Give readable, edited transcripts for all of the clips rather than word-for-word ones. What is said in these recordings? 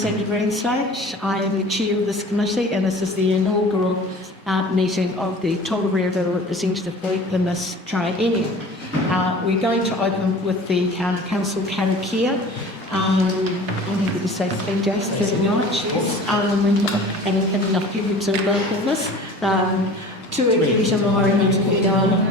Sandy Greenslade. I am the chair of this committee, and this is the inaugural meeting of the Tongariro Representative Group in this triennium. We're going to open with the council karakia. I'm happy to say thank you very much. And enough people to welcome this. Tūrangi Māori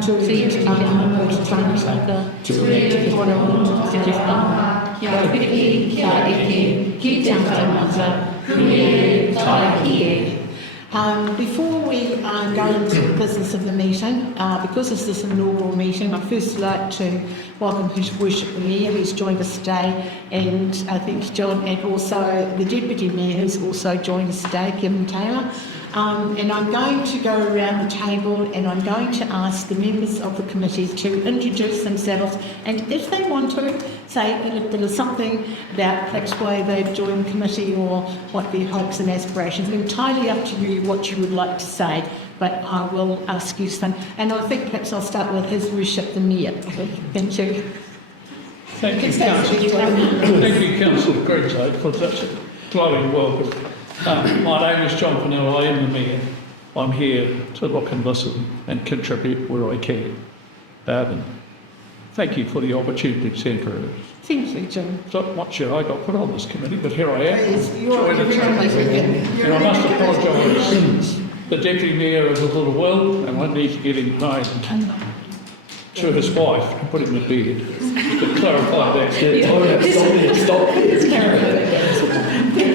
Tūrangi-Tongariro Before we go into the business of the meeting, because this is an inaugural meeting, I'd first like to welcome His Worship the Mayor, who's joined us today, and I think John, and also the Deputy Mayor, who's also joined us today, Kevin Taylor. And I'm going to go around the table and I'm going to ask the members of the committee to introduce themselves, and if they want to, say that there's something about perhaps why they've joined the committee or what their hopes and aspirations. It's entirely up to you what you would like to say, but I will ask you some. And I think perhaps I'll start with His Worship the Mayor. Thank you. Thank you, Councillor Greenslade, for that glowing welcome. My name is John Funnell, I am the Mayor. I'm here to look and listen and contribute where I can. Thank you for the opportunity to send for us. Thank you, John. Not much I got put on this committee, but here I am. And I must apologise. The Deputy Mayor is a little well, and I need to get him home to his wife and put him to bed. To clarify that. Stop.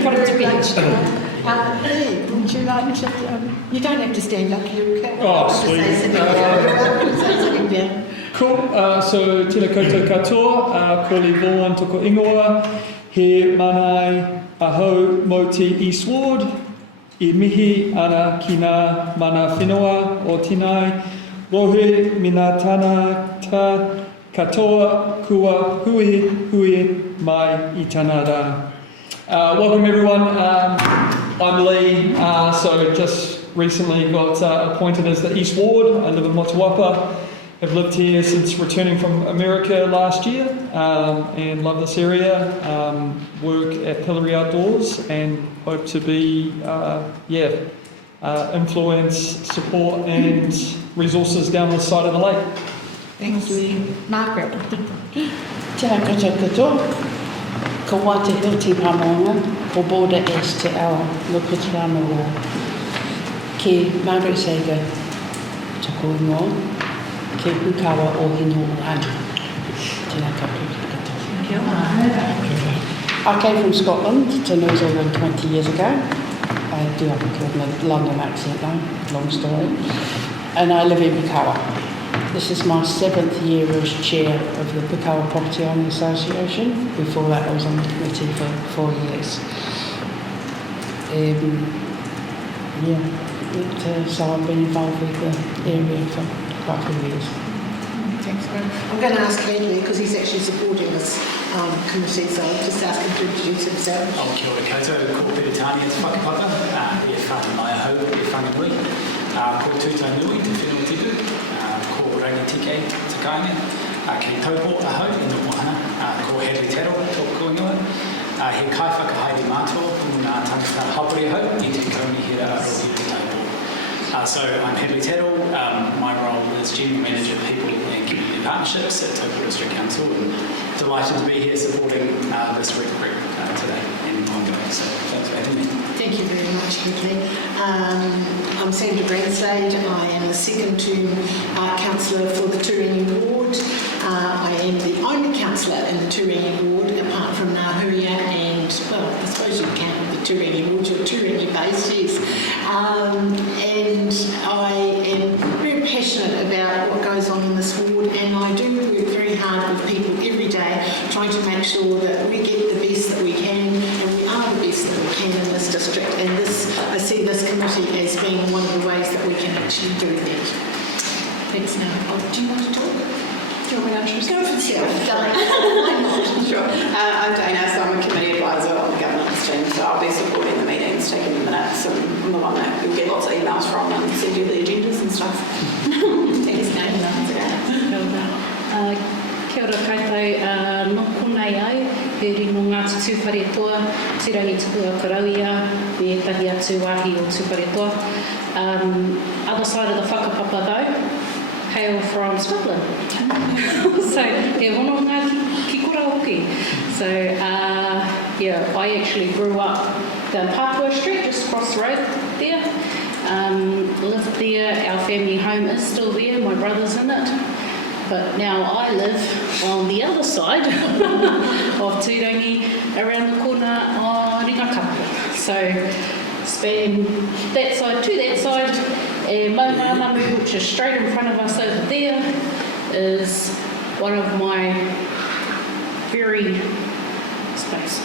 Put it to bed. Would you like to, you don't have to stand up here. Oh, sweet. Sitting down. Cool. So, tēnā koutou katoa, ko li Vaughan toko ingoa, he manai ahau mo te East Ward, I mihi ana ki ngā mana whenua o Tinai, rohe mina tāna ta katoa kua hui mai I tāna rā. Welcome everyone, I'm Lee, so just recently got appointed as the East Ward. I live in Motuapa, have lived here since returning from America last year and love this area, work at Pillory Outdoors and hope to be, influence, support and resources down the side of the lake. Thank you. Margaret. Tēnā koutou katoa. Ko wā te Te Papamārearea ko border east te awa Lukutarama o ke Margaret Sager toko ingoa ke Pukawa o Hinorangi. Tēnā koutou katoa. I came from Scotland to New Zealand 20 years ago. I do have a London accent now, long story. And I live in Pukawa. This is my 7th year as chair of the Pukawa Property Owner Association. Before that I was on the committee for 4 years. So I've been involved with the area for quite a few years. Thanks, Graham. I'm going to ask Henley because he's actually supporting this committee, so I'll just ask him to introduce himself. Kia ora koutou, ko Peretani te whakapapa, e whanamai ahau, e whanamui, ko tūtai nui te whenua tipu, ko rangitike te kāinga, ke Taupo ahau i no mohana, ko Henry Tero tōku ingoa, he kai whakahaere mātua pu ngā tangata hapori ahau I te kaunihira arohi te Taupo. So I'm Henry Tero, my role is General Manager People and Community Partnerships at Taupō District Council, and delighted to be here supporting this group today and ongoing. So thanks for having me. Thank you very much, Henry. I'm Sandra Greenslade. I am the second term councillor for the Turangi ward. I am the only councillor in the Turangi ward, apart from Ngāhuia and, well, I suppose you count the Turangi ward, you're Turangi based, yes. And I am very passionate about what goes on in this ward, and I do work very hard with people every day, trying to make sure that we get the best that we can, and we are the best that we can in this district. And this, I see this committee as being one of the ways that we can actually do that. Thanks. Now, do you want to talk? Do you want me to introduce? Go for it. Sure. I'm Dana, so I'm a committee advisor on the governance team, so I'll be supporting the meetings, taking the minutes, and I'm the one that you'll get lots of emails from and send you the agendas and stuff. Thanks, Nate. Kia ora koutou, nō konei ai, whiri no ngā tūwhare toa, Turangi tuku a Karauia, me tahi atu wāhi o tūwhare toa. Other side of the whakapapa though, hail from Scotland. So, he hono ngā ki kura hoki. So, yeah, I actually grew up down Taupō Street, just across the road there. Lived there, our family home is still there, my brother's in it. But now I live on the other side of Turangi, around the corner on Ringakapu. So, span that side to that side, and Mangakino-Pouakani, which is straight in front of us over there, is one of my very,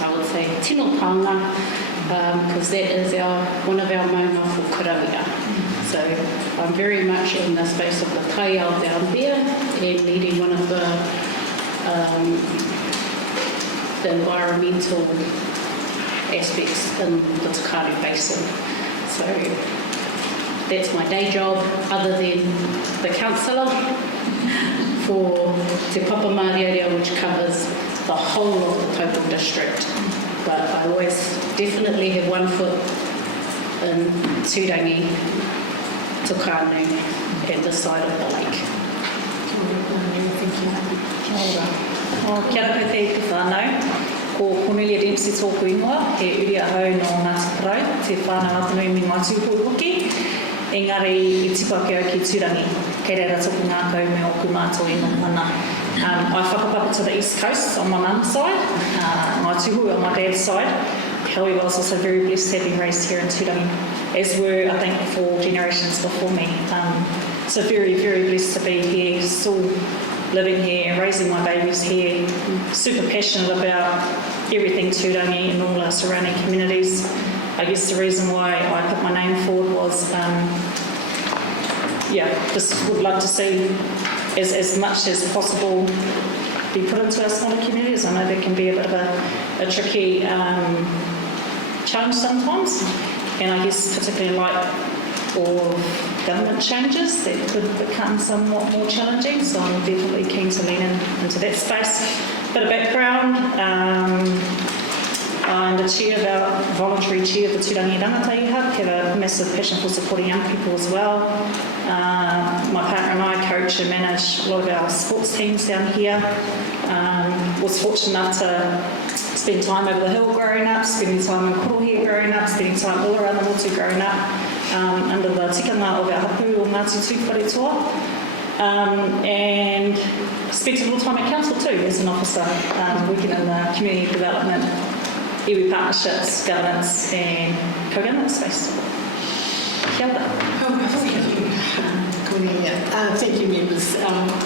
I would say, tinotanga, because that is one of our maunga for Karauia. So I'm very much in the space of the kaiao down there and leading one of the environmental aspects in the Takari Basin. So that's my day job, other than the councillor for Te Papamārearea, which covers the whole of the Taupō District. But I always definitely have one foot in Turangi, Tukanu, and this side of the lake. Kia ora koe te whānau, ko Cornelia Dempsey tōku ingoa, he uri ahau no Ngāti Parau, te whānau apanui me ngā tūpui hoki, engari I tipa ki au ki Turangi, kei reira tōku ngākau me oku mātou ingo mana. I whakapapa to the East Coast on my mum's side, ngā tūhui on my dad's side. However, I was also very blessed to have been raised here in Turangi, as were, I think, 4 generations before me. So very, very blessed to be here, still living here, raising my babies here, super passionate about everything Turangi and all our surrounding communities. I guess the reason why I put my name forward was, just would love to see as much as possible be put into our smaller communities. I know that can be a bit of a tricky challenge sometimes, and I guess particularly like all government changes that could become somewhat more challenging, so I'm definitely keen to lean into that space. Bit of background, I'm the chair of our voluntary chair of the Turangi Rangatahi Hub, have a massive passion for supporting young people as well. My partner and I coach and manage a lot of our sports teams down here. Was fortunate enough to spend time over the hill growing up, spending time in Korohia growing up, spending time all around the Motu growing up, under the tikanga of our hapu o Ngāti Tūwhare Toa. And spent a little time at council too as an officer, working in the community development, iwi partnerships, governance and co-governance space. Kia ora. Thank you, members.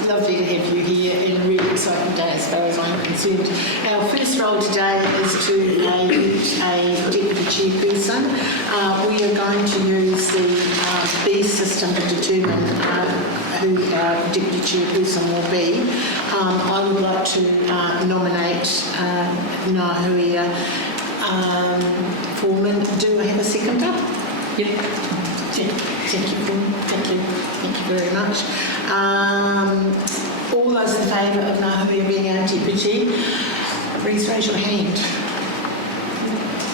Lovely to have you here and a really exciting day as far as I'm concerned. Our first role today is to elect a deputy chairperson. We are going to use the B system to determine who our deputy chairperson will be. I would like to nominate Ngāhuia Foreman. Do I have a seconder? Yep. Thank you very much. All those in favour of Ngāhuia being our deputy, please raise your hand.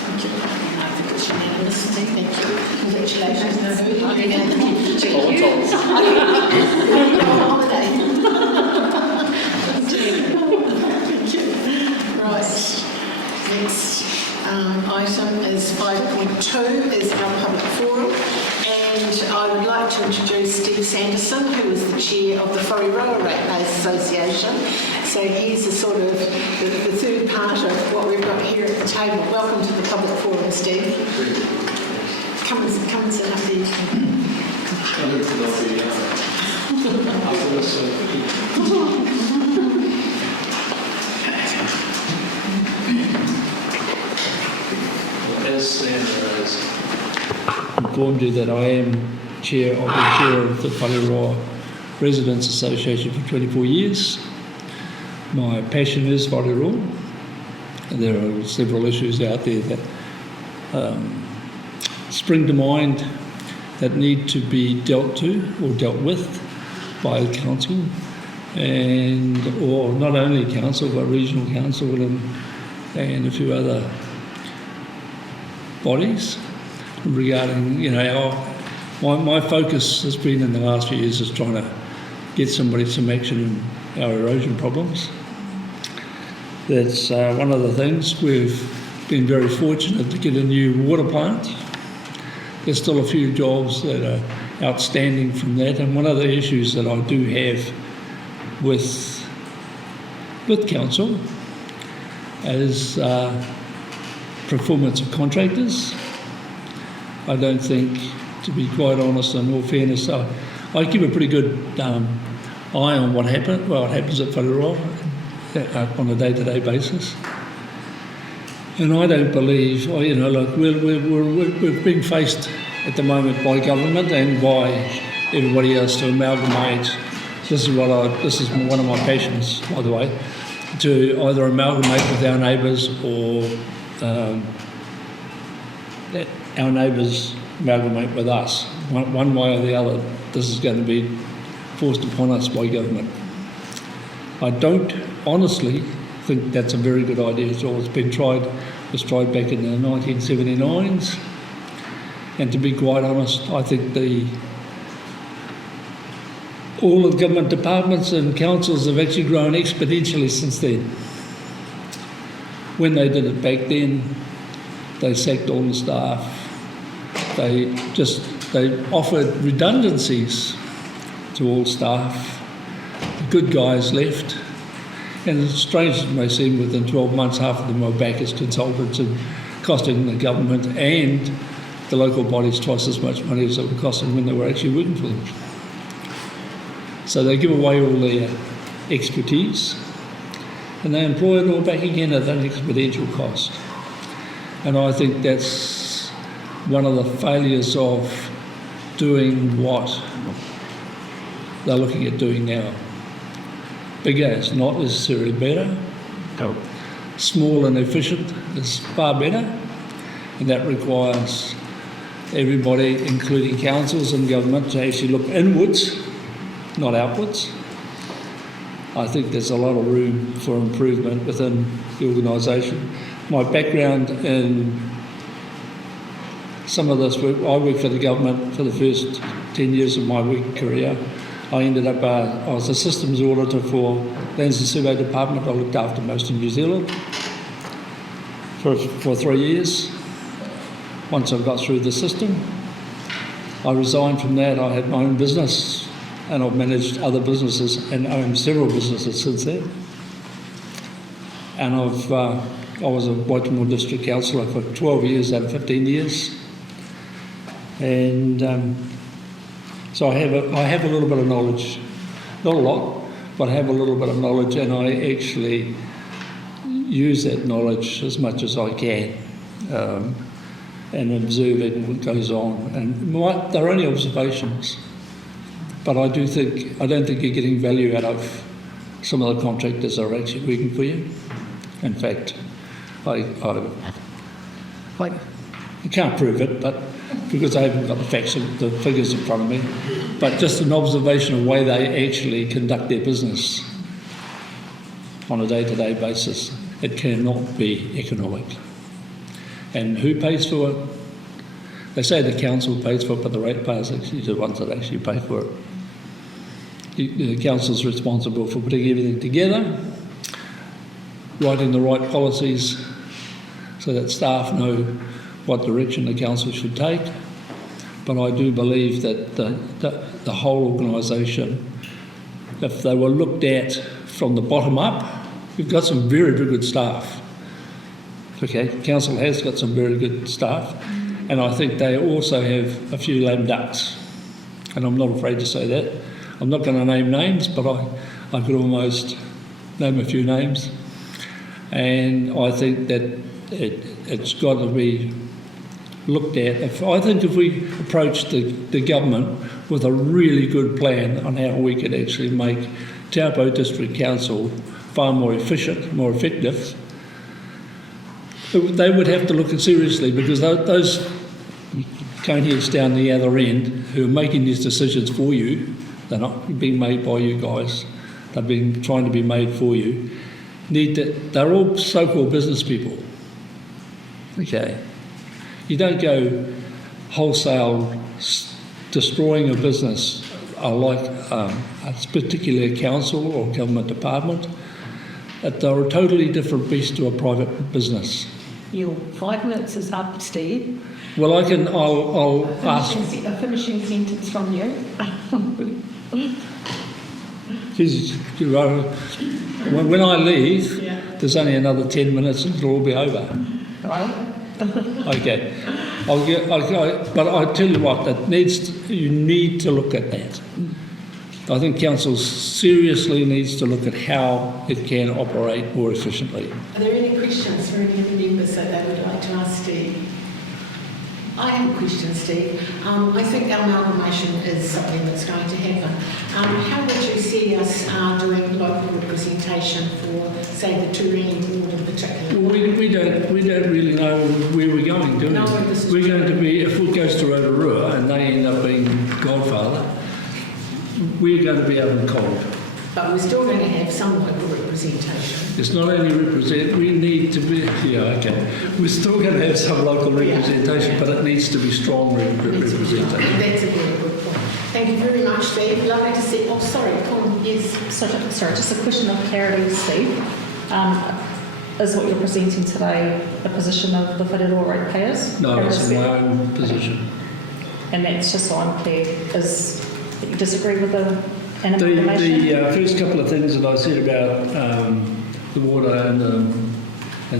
Thank you. I think it's unanimous. Thank you. Congratulations, Ngāhuia, being our deputy. Thank you. Right. Next item is 5.2 is our public forum. And I would like to introduce Steve Sanderson, who is the chair of the Whareroa Ratepayers Association. So he's the sort of the third part of what we've got here at the table. Welcome to the public forum, Steve. Come and sit up here. As Sandra has informed you that I am chair of the Whareroa Residents Association for 24 years. My passion is Whareroa. There are several issues out there that spring to mind that need to be dealt to or dealt with by the council, or not only council but regional council and and a few other bodies regarding, my focus has been in the last few years is trying to get some action in our erosion problems. That's one of the things. We've been very fortunate to get a new water plant. There's still a few jobs that are outstanding from that, and one of the issues that I do have with council is performance of contractors. I don't think, to be quite honest, in all fairness, I keep a pretty good eye on what happens at Whareroa on a day-to-day basis. And I don't believe, we're being faced at the moment by government and by everybody else to amalgamate. This is one of my passions, by the way, to either amalgamate with our neighbours or our neighbours amalgamate with us. One way or the other, this is going to be forced upon us by government. I don't honestly think that's a very good idea at all. It was tried back in the 1979s, and to be quite honest, I think all of the government departments and councils have actually grown exponentially since then. When they did it back then, they sacked all the staff. They offered redundancies to all staff. The good guys left. And as strange as it may seem, within 12 months, half of them were back as consultants and costing the government and the local bodies twice as much money as it would cost them when they were actually working for them. So they give away all their expertise and they employ it all back again at an exponential cost. And I think that's one of the failures of doing what they're looking at doing now. Bigger is not necessarily better. No. Small and efficient is far better, and that requires everybody, including councils and government, to actually look inwards, not outwards. I think there's a lot of room for improvement within the organisation. My background in some of this work, I worked for the government for the first 10 years of my work career. I ended up, I was a systems auditor for Lands and Survey Department. I looked after most of New Zealand for 3 years. Once I got through the system, I resigned from that. I had my own business and I've managed other businesses and owned several businesses since then. And I was a Taupō District Councillor for 12 years out of 15 years. And so I have a little bit of knowledge, not a lot, but I have a little bit of knowledge, and I actually use that knowledge as much as I can, and observing what goes on. And they're only observations, but I don't think you're getting value out of some of the contractors that are actually working for you. In fact, I can't prove it, but because I haven't got the facts, the figures in front of me, but just an observation of the way they actually conduct their business on a day-to-day basis. It cannot be economic. And who pays for it? They say the council pays for it, but the ratepayers are actually the ones that actually pay for it. The council's responsible for putting everything together, writing the right policies so that staff know what direction the council should take. But I do believe that the whole organisation, if they were looked at from the bottom up, we've got some very, very good staff. Okay, council has got some very good staff, and I think they also have a few lame ducks. And I'm not afraid to say that. I'm not going to name names, but I could almost name a few names. And I think that it's got to be looked at. I think if we approach the government with a really good plan on how we could actually make Taupō District Council far more efficient, more effective, they would have to look at seriously, because those coneheads down the other end who are making these decisions for you, they're not being made by you guys, they're being trying to be made for you. they're all so-called business people. Okay. You don't go wholesale destroying a business like a particular council or government department. They're a totally different beast to a private business. Your 5 minutes is up, Steve. Well, I'll ask. A finishing sentence from you. When I leave, there's only another 10 minutes and it'll all be over. Right. Okay. But I tell you what, you need to look at that. I think council seriously needs to look at how it can operate more efficiently. Are there any questions for any of the members that they would like to ask Steve? I have a question, Steve. I think amalgamation is something that's going to happen. How would you see us doing local representation for, say, the Turangi ward in particular? We don't really know where we're going, do we? No, this is we're true. going to be, if it goes to Rotorua and they end up being Godfather, we're going to be out in cold. But we're still going to have some local representation. It's not only we need to be, we're still going to have some local representation, but it needs to be strong representation. That's a very good point. Thank you very much, Steve. Lovely to see. Oh, sorry, Colin, yes. Sorry, just a question of clarity, Steve. Is what you're presenting today the position of the Whareroa ratepayers? No, it's in my own position. And that's just so I'm clear, is that you disagree with the The first couple of things that I said about the water and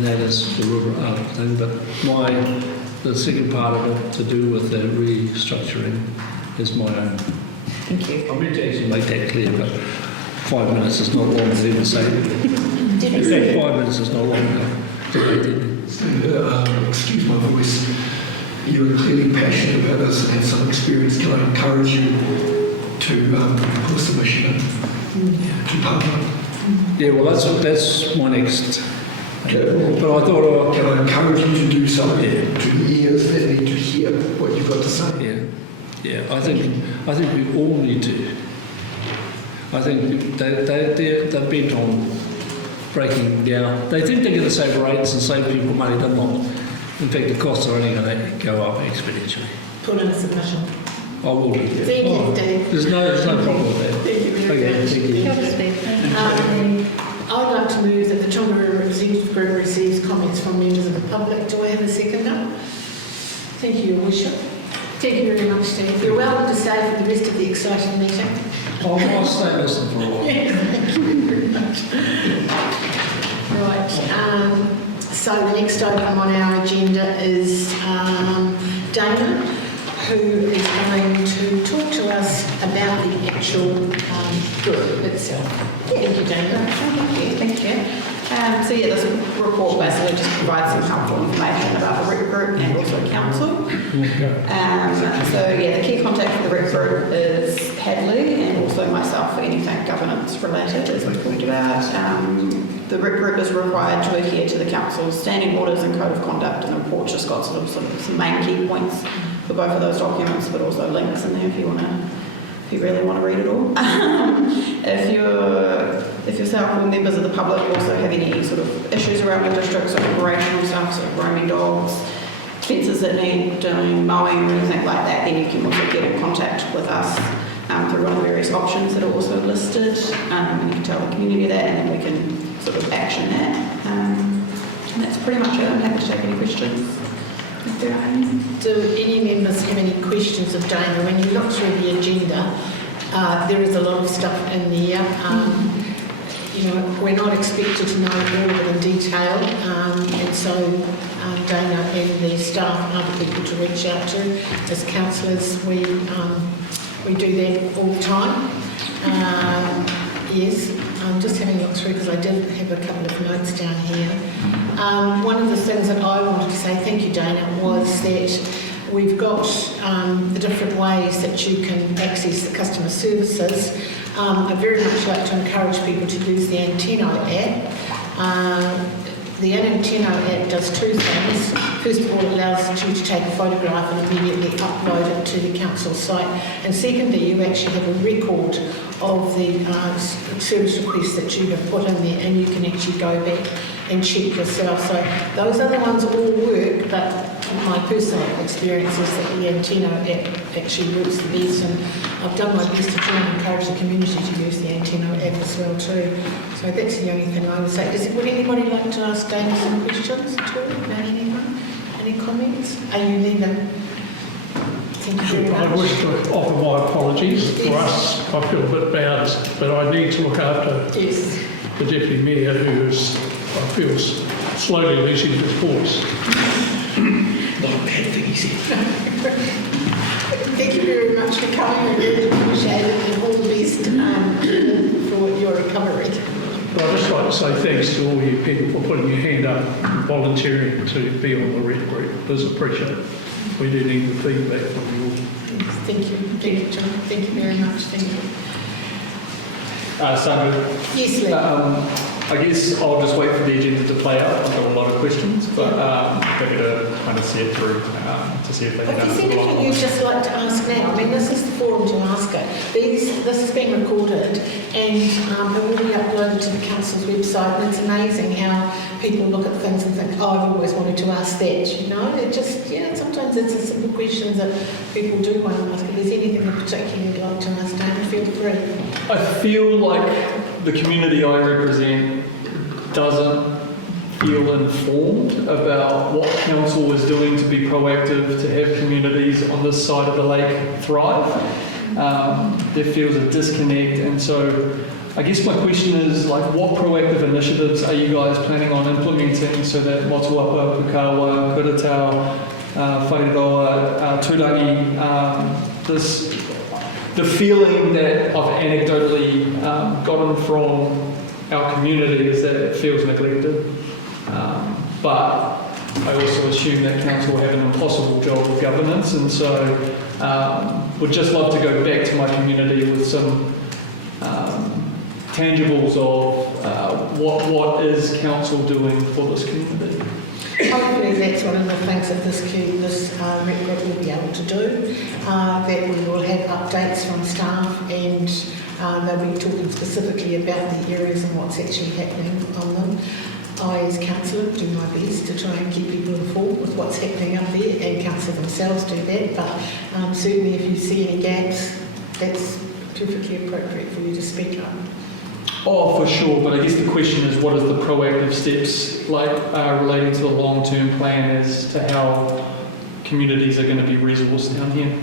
that is the river thing, but the second part of it to do with the restructuring is my own. Thank you. I meant to actually make that clear, but 5 minutes is not long to even say it. In fact, 5 minutes is not long enough to make it. Excuse my voice. You're clearly passionate about this and have some experience. Can I encourage you to put a submission in to Parliament? Yeah, well, that's my next. Okay. But I thought, Can I encourage you to do something to the ears that need to hear what you've got to say? yeah, I think we all need to. I think they're bent on breaking down. They think they're going to save rates and save people money. They're not. In fact, the costs are only going to go up exponentially. Put in a submission. I will do that. Thank you, Dave. There's no problem with that. Thank you very Okay, much. thank you. I would like to move that the Tongariro Representative Group receives comments from members of the public. Do I have a seconder? Thank you, Your Worship. Thank you very much, Steve. You're welcome to stay for the rest of the exciting meeting. I'll stay listening for a while. Thank you very much. Right. So the next item on our agenda is Dana, who is going to talk to us about the actual group itself. Thank you, Dana. Thank you. This report basically just provides some helpful information about the RIP group and also council. The key contact for the RIP group is Hadley and also myself for anything governance related, as we talked about. The RIP group is required to adhere to the council's standing orders and code of conduct, and the report just got sort of some main key points for both of those documents, but also links in there if you really want to read it all. If yourself or members of the public also have any sort of issues around the district, so operational stuff, so roaming dogs, fences that need doing, mowing or anything like that, then you can also get in contact with us through one of the various options that are also listed. And you can tell the community that, and then we can sort of action that. And that's pretty much it. I'm happy to take any questions. If there are any. Do any members have any questions of Dana? When you look through the agenda, there is a lot of stuff in there. We're not expected to know all of it in detail, and so Dana and the staff are the people to reach out to. As councillors, we do that all the time. Yes, I'm just having a look through because I did have a couple of notes down here. One of the things that I wanted to say, thank you Dana, was that we've got the different ways that you can access the customer services. I'd very much like to encourage people to use the Antenno app. the Antenna Act does two things. First of all, it allows you to take a photograph and immediately upload it to the council site. And secondly, you actually have a record of the service requests that you have put in there, and you can actually go back and check yourself. So those other ones all work, but my personal experience is that the Antenna App actually works the best, and I've done my best to try and encourage the community to use the Antenna App as well too. So that's the only thing I would say. Would anybody like to ask Dana some questions at all about anyone? Any comments? Are you leaving? Thank you very I much. wish to offer my apologies. For us, I feel a bit bad, but I need to look after Yes. the Deputy Mayor, who is, I feel, slowly losing his voice. Not a bad thing, he said. Thank you very much for coming. I really appreciate it, and all the best for your recovery. But I'd just like to say thanks to all you people for putting your hand up and volunteering to be on the red group. It is appreciated. We do need the feedback from you all. Thank you. Thank you, John. Thank you very much. Thank you. Sandra, Yes, Lee. I guess I'll just wait for the agenda to play out. I've got a lot of questions, but happy to kind of see it through to see if they But can is there anything you'd just like to ask now? I mean, this is the forum to ask it. This has been recorded, and it will be uploaded to the council's website, and it's amazing how people look at things and think, oh, I've always wanted to ask that, you know? It just, you know, sometimes it's a simple questions that people do want to ask. If there's anything in particular you'd like to ask, Dana, feel free. I feel like the community I represent doesn't feel informed about what council is doing to be proactive to have communities on this side of the lake thrive. There feels a disconnect, and so I guess my question is, like, what proactive initiatives are you guys planning on implementing so that Motuapa, Pukawa, Kuratau, Whareroa, Turangi, the feeling that I've anecdotally gotten from our community is that it feels neglected. But I also assume that council have an impossible job of governance, and so would just love to go back to my community with some tangibles of what is council doing for this community. Hopefully that's one of the things that this rep group will be able to do, that we will have updates from staff, and they'll be talking specifically about the areas and what's actually happening on them. I, as councillor, do my best to try and keep people informed with what's happening up there, and council themselves do that, but certainly if you see any gaps, that's perfectly appropriate for you to speak up. Oh, for sure, but I guess the question is, what is the proactive steps like relating to the long-term plan as to how communities are going to be resourced down here?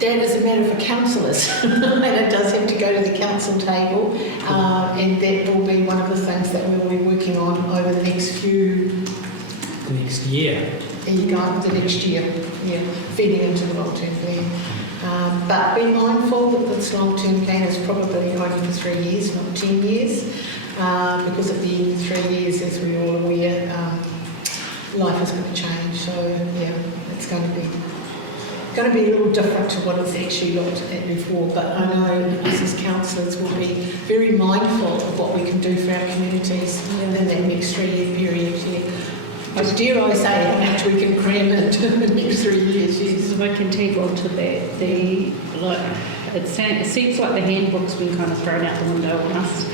That is a matter for councillors, and it does have to go to the council table, and that will be one of the things that we'll be working on over the next year. There you go, the next year, yeah, feeding into the long-term plan. But be mindful that this long-term plan is probably only for 3 years, not 10 years, because at the end of 3 years, as we're all aware, life is going to change. So yeah, it's going to be a little different to what it's actually looked at before. But I know us as councillors will be very mindful of what we can do for our communities in that next 3-year period. Yeah. But dare I say how much we can cram into the next 3 years, yes. If I can tag on to that, it seems like the handbook's been kind of thrown out the window on us.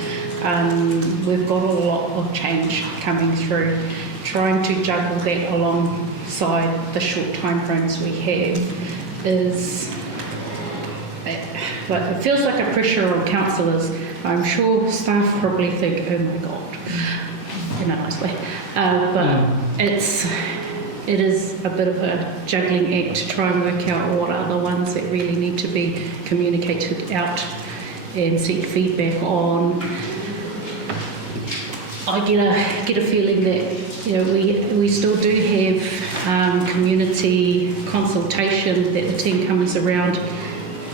We've got a lot of change coming through. Trying to juggle that alongside the short time frames we have is, it feels like a pressure on councillors. I'm sure staff probably think, oh my God, in a nice way. But it is a bit of a juggling act to try and work out what are the ones that really need to be communicated out and seek feedback on. I get a feeling that, you know, we still do have community consultation, that the team comes around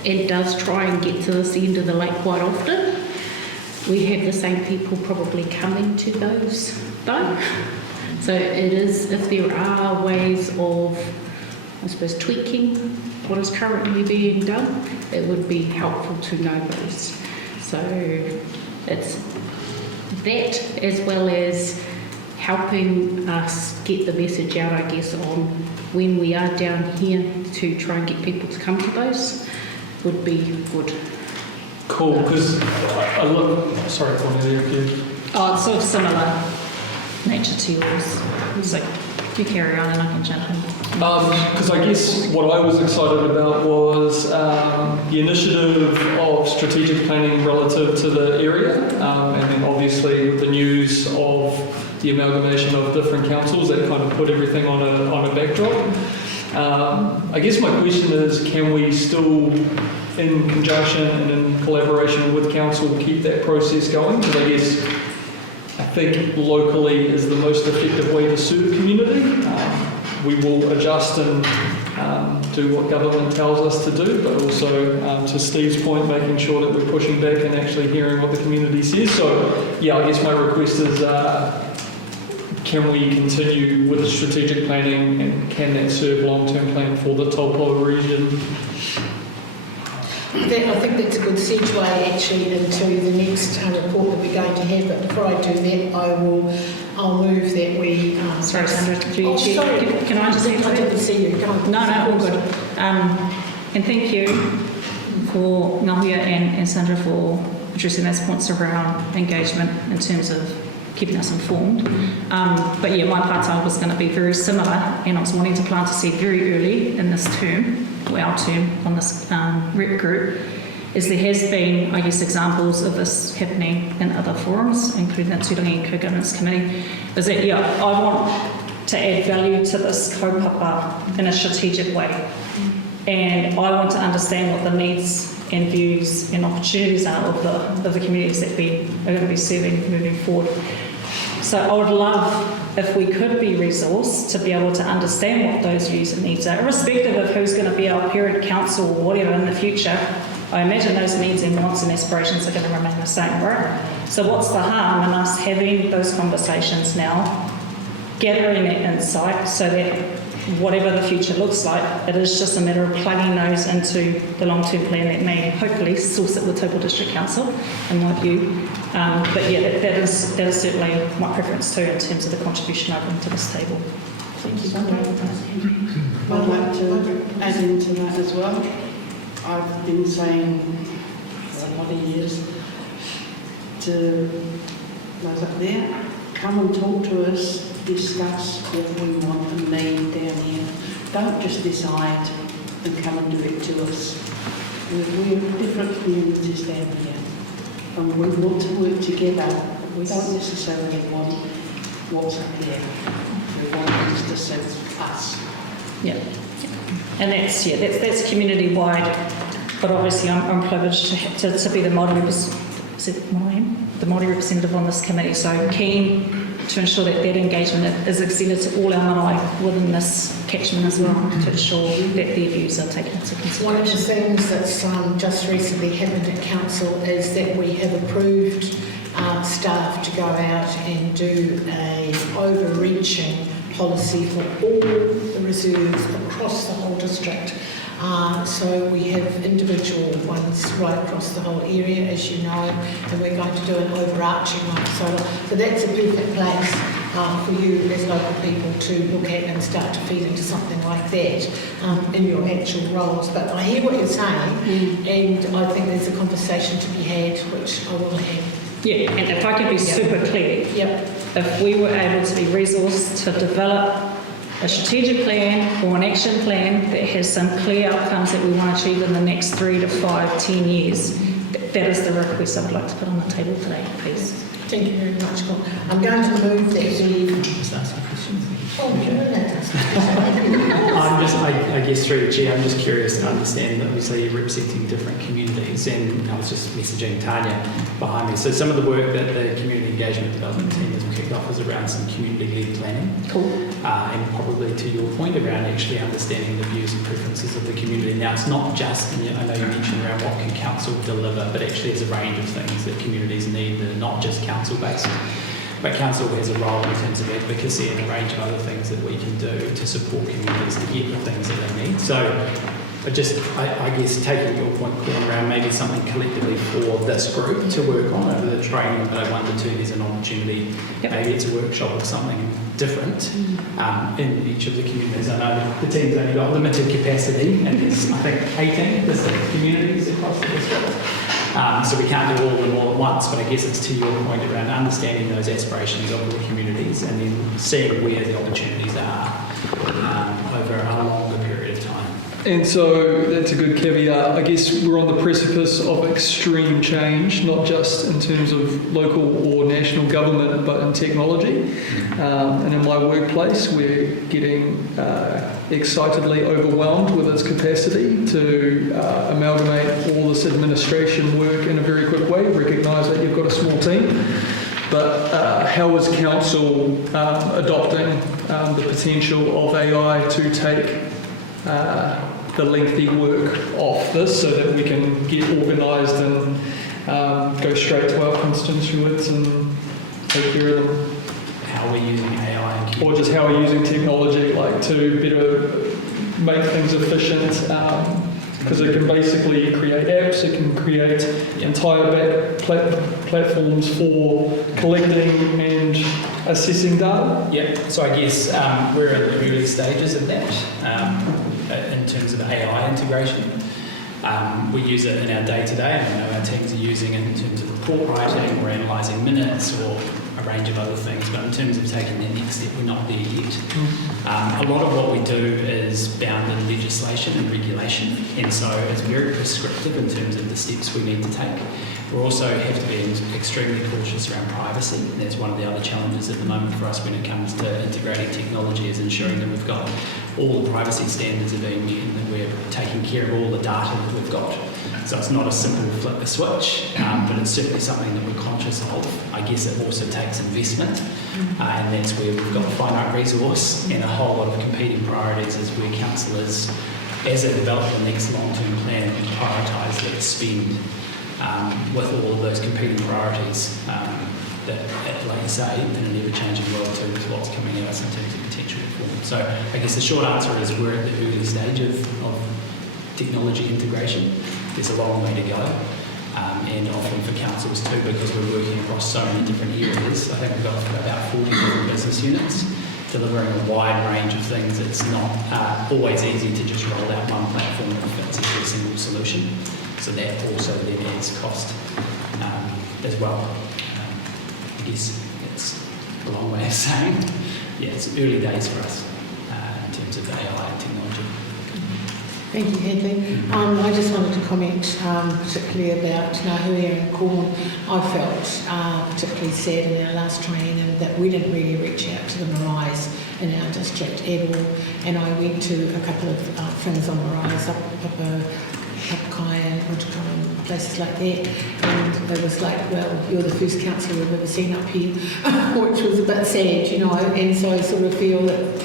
and does try and get to this end of the lake quite often. We have the same people probably coming to those though. So it is, if there are ways of, I suppose, tweaking what is currently being done, it would be helpful to know those. So it's that, as well as helping us get the message out, I guess, on when we are down here to try and get people to come to those would be good. Cool, because I look. Sorry, Cornelia, you. Oh, it's sort of similar nature to yours. So you carry on and I can jump in. Because I guess what I was excited about was the initiative of strategic planning relative to the area, and then obviously with the news of the amalgamation of different councils, that kind of put everything on a backdrop. I guess my question is, can we still, in conjunction and in collaboration with council, keep that process going? Because I guess I think locally is the most effective way to serve community. We will adjust and do what government tells us to do, but also to Steve's point, making sure that we're pushing back and actually hearing what the community says. So yeah, I guess my request is, can we continue with the strategic planning, and can that serve long-term plan for the Taupo region? I think that's a good segue actually into the next report that we're going to have. But before I do that, I'll move that we. Sorry, Sandra, through Oh, you, Chair. sorry. Can I just I didn't see you. Go on. No, all good. And thank you for Ngahia and Sandra for addressing those points around engagement in terms of keeping us informed. But yeah, my part-time was going to be very similar, and I was wanting to plant a seed very early in this term, or our term on this rep group, is there has been, I guess, examples of this happening in other forums, including the Turangi Co-Governance Committee, is that, yeah, I want to add value to this kaupapa in a strategic way. And I want to understand what the needs and views and opportunities are of the communities that we are going to be serving moving forward. So I would love if we could be resourced to be able to understand what those views and needs are, irrespective of who's going to be our parent council or whatever in the future. I imagine those needs and wants and aspirations are going to remain the same, right? So what's the harm in us having those conversations now, gathering that insight so that whatever the future looks like, it is just a matter of plugging those into the long-term plan that may hopefully source it with Taupō District Council, in my view. But yeah, that is certainly my preference too in terms of the contribution I bring to this table. Thank you, Sandra. I'd like to add into that as well. I've been saying for a lot of years to those up there, come and talk to us, discuss what we want and need down here. Don't just decide and come and do it to us. We're different communities down here, and we want to work together. We don't necessarily want what's up here. We want things to suit us. Yeah, and that's community wide. But obviously, I'm privileged to be the Māori representative on this committee. So keen to ensure that that engagement is extended to all our marae within this catchment as well, to ensure that their views are taken into consideration. One of the things that's just recently happened at council is that we have approved staff to go out and do a overreaching policy for all the reserves across the whole district. So we have individual ones right across the whole area, as you know, and we're going to do an overarching one. So that's a perfect place for you as local people to look at and start to feed into something like that in your actual roles. But I hear what you're saying, and I think there's a conversation to be had, which I will have. Yeah, and if I could be super clear, if we were able to be resourced to develop a strategic plan or an action plan that has some clear outcomes that we want to achieve in the next 3 to 5, 10 years, that is the request I would like to put on the table today, please. Thank you very much, Con. I'm going to move that we... Just ask a question. I guess through the chair, I'm just curious to understand that obviously you're representing different communities, and I was just messaging Tanya behind me. So some of the work that the community engagement development team has kicked off is around some community-led planning. Cool. And probably to your point around actually understanding the views and preferences of the community. Now it's not just, and I know you mentioned around what can council deliver, but actually there's a range of things that communities need that are not just council-based. But council has a role in terms of advocacy and a range of other things that we can do to support communities to get the things that they need. So But just, I guess, taking your point, Gordon, around maybe something collectively for this group to work on over the training, but I wonder too, there's an opportunity, maybe it's a workshop or something different in each of the communities. I know the team's only got limited capacity, and there's, I think, 18 distinct communities across the district. So we can't do all of them all at once, but I guess it's to your point around understanding those aspirations of the communities and then seeing where the opportunities are over a longer period of time. And so that's a good caveat. I guess we're on the precipice of extreme change, not just in terms of local or national government, but in technology. And in my workplace, we're getting excitedly overwhelmed with its capacity to amalgamate all this administration work in a very quick way, recognise that you've got a small team. But how is Council adopting the potential of AI to take the lengthy work off this so that we can get organised and go straight to our constituents and take care of them? How are we using AI? Or just how we're using technology, like to better make things efficient, because it can basically create apps, it can create entire platforms for collecting and assessing data. Yeah, so I guess we're in the early stages of that in terms of AI integration. We use it in our day-to-day, and I know our teams are using it in terms of report writing or analysing minutes or a range of other things, but in terms of taking that next step, we're not there yet. A lot of what we do is bound in legislation and regulation, and so it's very prescriptive in terms of the steps we need to take. We also have to be extremely cautious around privacy. That's one of the other challenges at the moment for us when it comes to integrating technology, is ensuring that we've got all the privacy standards are being met and that we're taking care of all the data that we've got. So it's not a simple flip a switch, but it's certainly something that we're conscious of. I guess it also takes investment, and that's where we've got a finite resource and a whole lot of competing priorities as where councillors, as they develop the next long-term plan, prioritise that spend with all of those competing priorities that, like you say, in an ever-changing world too, is what's coming at us in terms of potential reform. So I guess the short answer is we're at the early stage of technology integration. There's a long way to go, and often for councils too, because we're working across so many different areas. I think we've got about 40 different business units delivering a wide range of things. It's not always easy to just roll out one platform that fits every single solution. So that also then adds cost as well. I guess it's a long way of saying, yeah, it's early days for us in terms of AI and technology. Thank you, Hadley. I just wanted to comment particularly about Ngāhui and Corn. I felt particularly sad in our last training and that we didn't really reach out to the maraes in our district at all. And I went to a couple of friends on maraes up Kai and Otakai, places like that, and it was like, well, you're the first councillor we've ever seen up here, which was a bit sad, you know, and so I sort of feel that,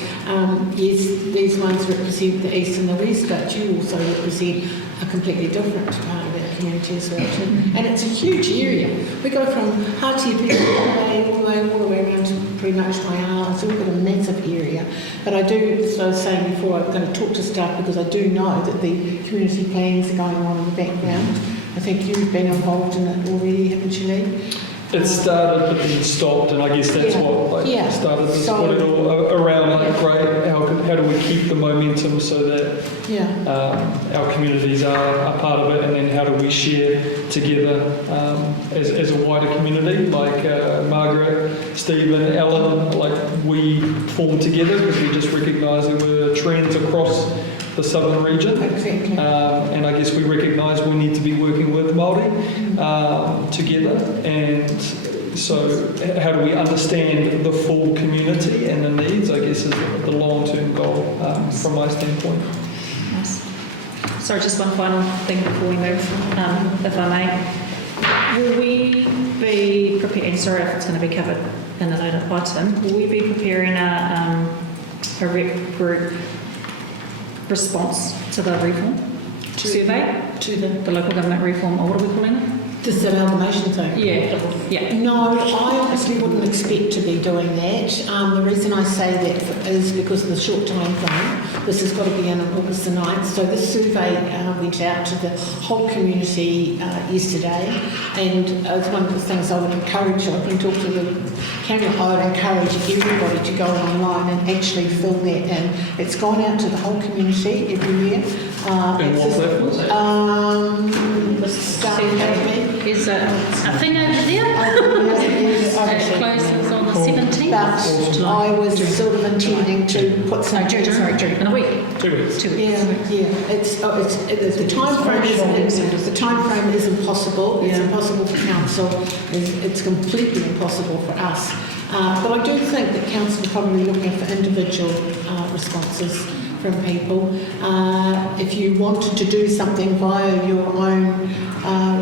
yes, these ones represent the east and the west, but you also represent a completely different part of our community as well, and it's a huge area. We go from Hātiapi all the way around to pretty much Waiala, so we've got a massive area. But I do, as I was saying before, I'm going to talk to staff because I do know that the community plans are going on in the background. I think you've been involved in it already, haven't you, Lee? It started but then stopped, and I guess that's what started this put it all around like, great, how do we keep the momentum so that our communities are part of it, and then how do we share together as a wider community, like Margaret, Stephen, Ellen, like we formed together because we just recognised there were trends across the southern region. Exactly. And I guess we recognise we need to be working with Māori together, and so how do we understand the full community and the needs, I guess, is the long-term goal from my standpoint. Nice. Sorry, just one final thing before we move, if I may. Will we be preparing, sorry if it's going to be covered in a later item, will we be preparing a rep group response to the reform survey? To the local government reform, or what are we calling it? This amalgamation thing? Yeah. No, I honestly wouldn't expect to be doing that. The reason I say that is because of the short time frame. this has got to be in on August the 9th. So this survey went out to the whole community yesterday, and it's one of the things I would encourage. I can talk to the camera. I would encourage everybody to go online and actually fill that in. It's gone out to the whole community everywhere. And what platforms? There's a thing over there. It closes on the 17th. But I was sort of intending to put some. In a week. 2 weeks. 2 weeks. Yeah. The time frame is impossible. It's impossible for council. It's completely impossible for us. But I do think that council are probably looking for individual responses from people. If you wanted to do something via your own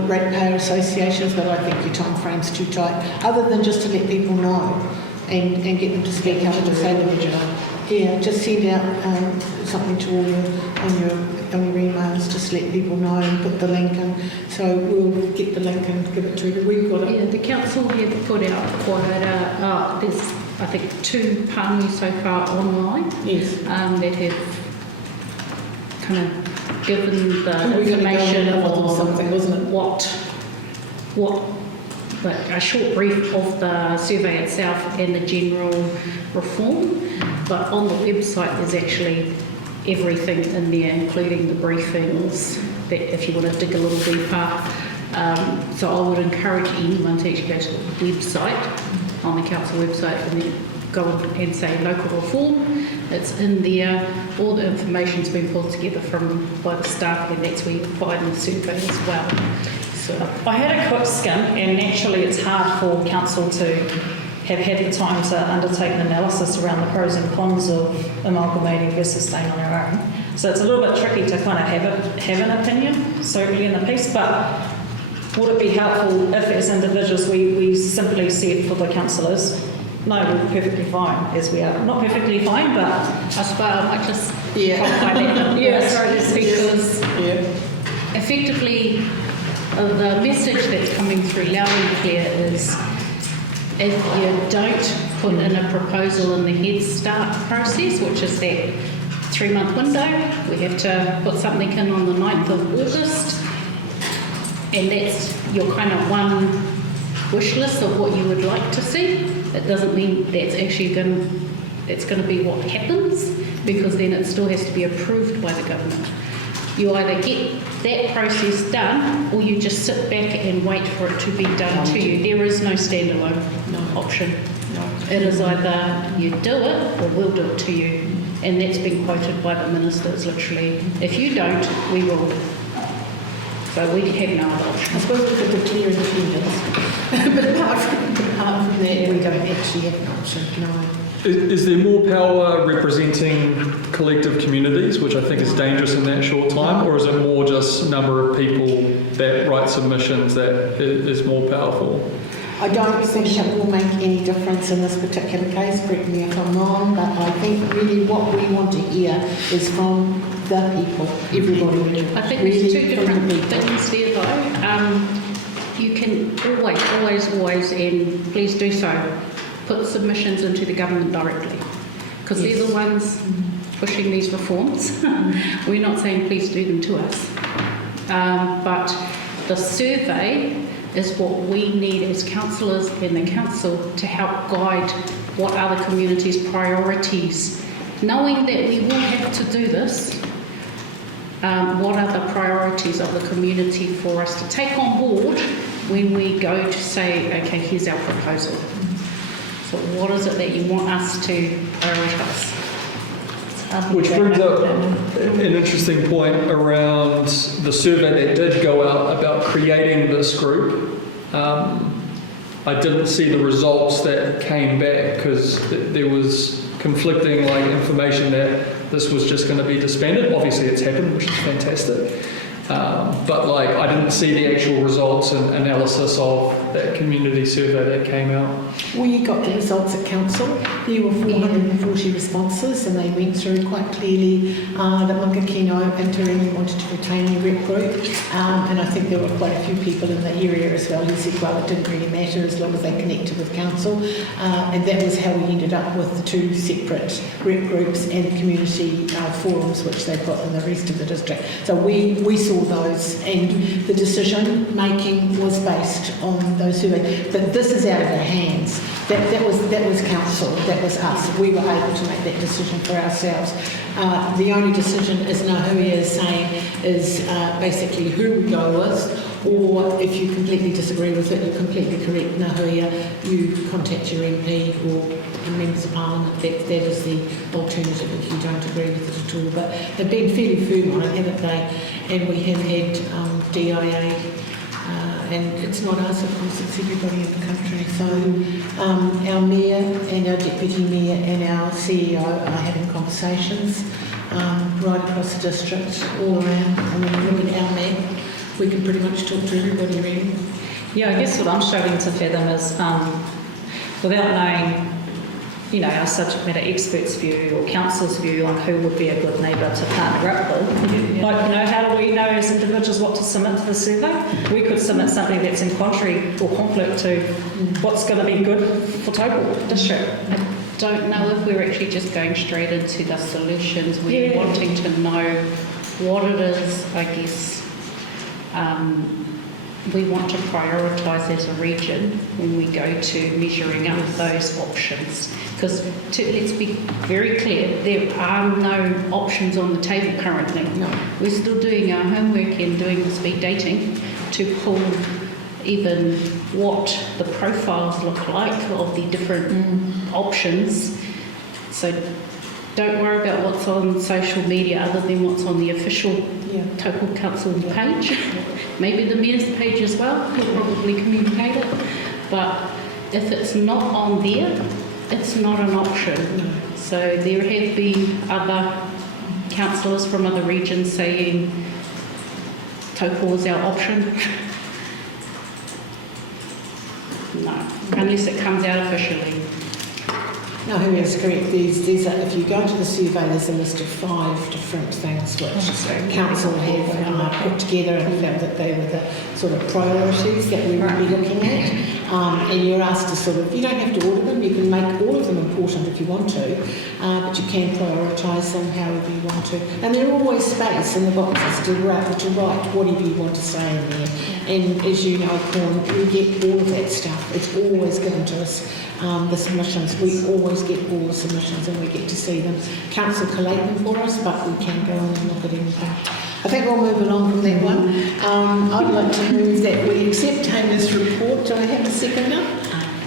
ratepayer associations, but I think your time frame's too tight, other than just to let people know and get them to speak up and say yeah, just send out something to all on your emails, just let people know and put the link in. So we'll get the link and give it to you. We've got it. Yeah, the council have put out quite there's I think 2 pangi so far online. Yes. That have kind of given the information on something, wasn't it? what like a short brief of the survey itself and the general reform. But on the website there's actually everything in there, including the briefings, that if you want to dig a little deeper. So I would encourage anyone to actually go to the website, on the council website, and then go and say local reform. It's in there. All the information's been pulled together by the staff, and that's where you find the survey as well. So I had a quick skim, and naturally it's hard for council to have had the time to undertake an analysis around the pros and cons of amalgamating versus staying on our own. So it's a little bit tricky to kind of have an opinion so early in the piece, but would it be helpful if as individuals we simply said for the councillors, no, we're perfectly fine as we are. Not perfectly fine, but I suppose I might just yes, because effectively the message that's coming through loud and clear is if you don't put in a proposal in the Head Start process, which is that 3-month window, we have to put something in on the 9th of August, and that's your kind of one wish list of what you would like to see. It doesn't mean that's actually it's going to be what happens, because then it still has to be approved by the government. You either get that process done, or you just sit back and wait for it to be done to you. There is no standalone option. It is either you do it or we'll do it to you. And that's been quoted by the ministers literally. If you don't, we will. So we have no other option. I suppose we could declare independence. But apart from that, we don't actually have an option, no. Is there more power representing collective communities, which I think is dangerous in that short time, or is it more just number of people that write submissions that is more powerful? I don't think it will make any difference in this particular case, correct me if I'm wrong, but I think really what we want to hear is from the people, everybody. I think there's 2 different things there though. You can always, and please do so, put submissions into the government directly, because they're the ones pushing these reforms. We're not saying please do them to us. But the survey is what we need as councillors in the council to help guide what are the community's priorities. Knowing that we will have to do this, what are the priorities of the community for us to take on board when we go to say, okay, here's our proposal. So what is it that you want us to prioritise? Which brings up an interesting point around the survey that did go out about creating this group. I didn't see the results that came back because there was conflicting information that this was just going to be disbanded. Obviously it's happened, which is fantastic. But I didn't see the actual results and analysis of that community survey that came out? We got the results at council. There were 440 responses, and they went through quite clearly that Mangakino and Turangi wanted to retain their rep group, and I think there were quite a few people in the area as well who said, well, it didn't really matter as long as they connected with council, and that was how we ended up with the 2 separate rep groups and community forums which they've got in the rest of the district. So we saw those, and the decision making was based on those surveys. But this is out of our hands. That was council, that was us. We were able to make that decision for ourselves. The only decision, as Nahui is saying, is basically who we go with, or if you completely disagree with it, you're completely correct, Nahui, you contact your MP or members of Parliament. That is the alternative if you don't agree with it at all. But they've been fairly firm on it, haven't they? And we have had DIA, and it's not us, of course, it's everybody in the country. So our Mayor and our Deputy Mayor and our CEO are having conversations right across the district, all around. And when we look at our map, we can pretty much talk to everybody, really. Yeah, I guess what I'm struggling to fathom is, without knowing, you know, our subject matter experts' view or council's view on who would be a good neighbour to partner up with. Like, you know, how do we know as individuals what to submit to the survey? We could submit something that's in contrary or conflict to what's going to be good for Taupō District. I don't know if we're actually just going straight into the solutions. We're wanting to know what it is, I guess. We want to prioritise as a region when we go to measuring up those options. Because let's be very clear, there are no options on the table currently. No. We're still doing our homework and doing the speed dating to pull even what the profiles look like of the different options. So don't worry about what's on social media other than what's on the official Taupō Council page. Maybe the mayor's page as well, he'll probably communicate it. But if it's not on there, it's not an option. So there have been other councillors from other regions saying Taupō is our option. No, unless it comes out officially. No, who is correct. If you go to the survey, there's a list of 5 different things which council have put together and felt that they were the sort of priorities that we would be looking at. And you're asked to sort of, you don't have to order them, you can make all of them important if you want to, but you can prioritise them however you want to. And there are always space in the boxes to write whatever you want to say in there. And as you know, Corn, we get all of that stuff. It's always given to us. The submissions, we always get all the submissions and we get to see them. Council collate them for us, but we can go on and look at anything. I think I'll move along from that one. I'd like to move that we accept Taylor's report. Do I have a second now?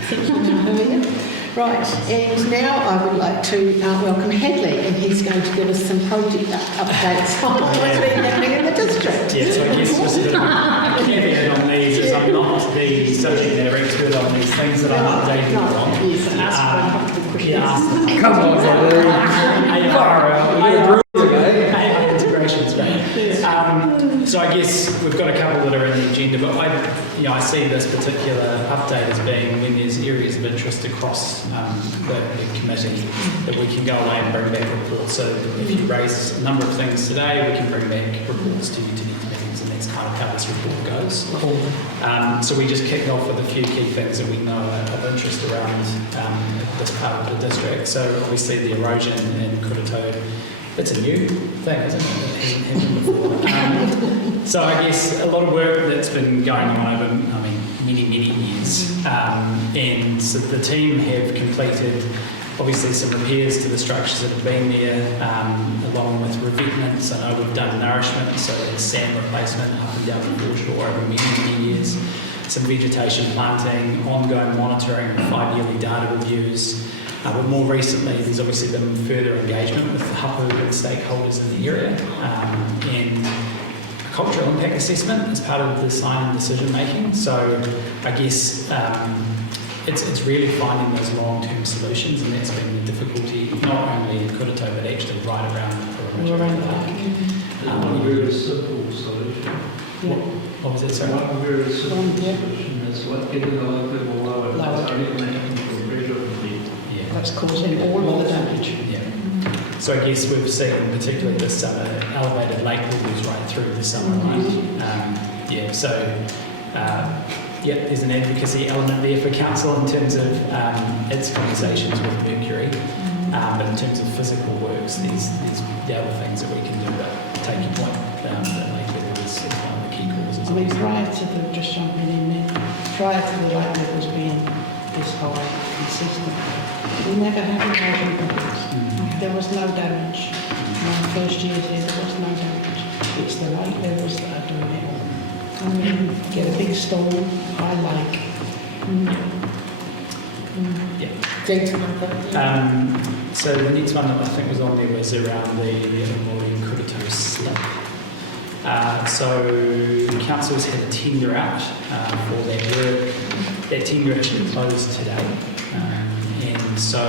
Thank you, Nahui. Right, and now I would like to welcome Hadley, and he's going to give us some project updates on what's been happening in the district. Yeah, so I guess just a bit of a caveat on these is I'm not the subject matter expert on these things that I'm updating on. Yes, and ask for questions. Come on, AI integrations, right? So I guess we've got a couple that are in the agenda, but I see this particular update as being when there's areas of interest across the committee that we can go away and bring back reports. So if you raise a number of things today, we can bring back reports to you to these meetings, and that's kind of how this report goes. So we just kicked off with a few key things that we know are of interest around this part of the district. So obviously the erosion in Kurito, it's a new thing, isn't it? It hasn't happened before. So I guess a lot of work that's been going on over, many years. And so the team have completed, obviously, some repairs to the structures that have been there, along with revetments. I know we've done nourishment, so it's sand replacement up and down the foreshore over many years. Some vegetation planting, ongoing monitoring, 5-yearly data reviews. But more recently, there's obviously been further engagement with the hapu and stakeholders in the area, and a cultural impact assessment as part of the design and decision making. So I guess it's really finding those long-term solutions, and that's been the difficulty not only in Kurito but actually right around the perimeter. One very simple solution. What was it, sorry? One very simple solution is what, get another level lower. Lower. So everything from pressure would be. Yeah. That's causing all of the damage. Yeah. So I guess we've seen, particularly this summer, elevated lake levels right through the summer, right? Yeah, so yeah, there's an advocacy element there for council in terms of its conversations with Mercury, but in terms of physical works, there's the other things that we can do. But take your point, that lake level is one of the key causes. I mean, prior to the, just jumping in there, prior to the lake levels being this high consistent, we never had erosion problems. There was no damage. My first year there was no damage. It's the lake levels that are doing it all. Come in, get a big storm, high lake. Yeah. So the next one that I think was on there was around the Māori Kurito slip. So council's had a tender out for that work. That tender actually closed today. And so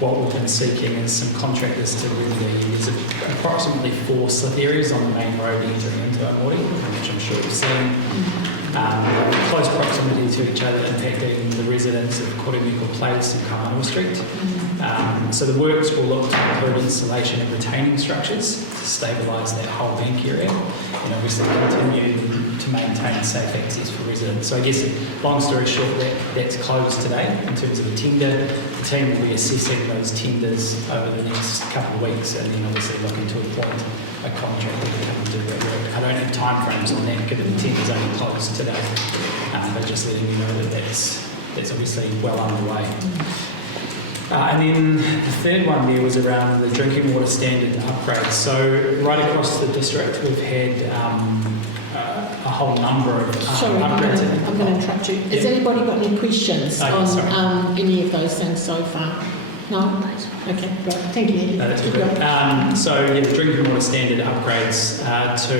what we've been seeking is some contractors to remedy. There's approximately 4 slip areas on the main road entering into Māori, which I'm sure you've seen. Close proximity to each other, impacting the residents of Koremiko Place and Kamanua Street. So the works will look to include installation of retaining structures to stabilise that whole bank area, and obviously continue to maintain safe access for residents. So I guess, long story short, that's closed today in terms of the tender. The team will be assessing those tenders over the next couple of weeks, and then obviously looking to appoint a contractor to come and do that work. I don't have timeframes on that, given the tender's only closed today, but just letting you know that that's obviously well underway. And then the third one there was around the drinking water standard upgrades. So right across the district, we've had a whole number of Sorry, upgrades. I'm going to interrupt you. Has anybody got any questions on any of those things so far? No? Okay, right. Thank you. That's good. So yeah, the drinking water standard upgrades to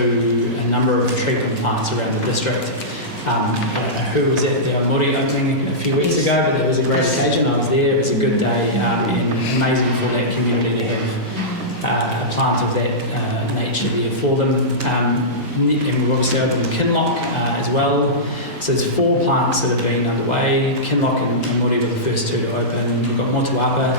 a number of treatment plants around the district. I don't know who was at the Māori opening a few weeks ago, but it was a great occasion. I was there. It was a good day, and amazing for that community to have a plant of that nature there for them. And we've obviously opened Kinloch as well. So there's 4 plants that have been underway. Kinloch and Māori were the first 2 to open. We've got Motuapa,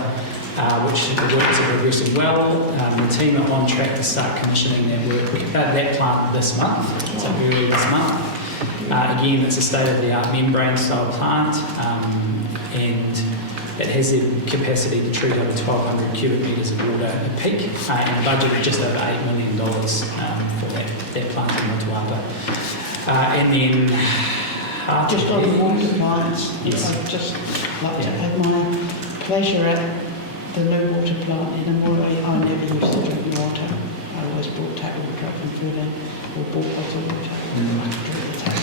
which the works are progressing well. The team are on track to start commissioning that work. That plant this month, so early this month. Again, it's a state-of-the-art membrane-style plant, and it has the capacity to treat over 1,200 cubic metres of water a peak, and budgeted just over $8 million for that plant in Motuapa. And then Just on the water plants, Yes. I'd just like to add my pleasure at the new water plant in Amore. I never used to drink water. I always bought tap water up in Tūrangi, or bought bottled water. I drink the tap.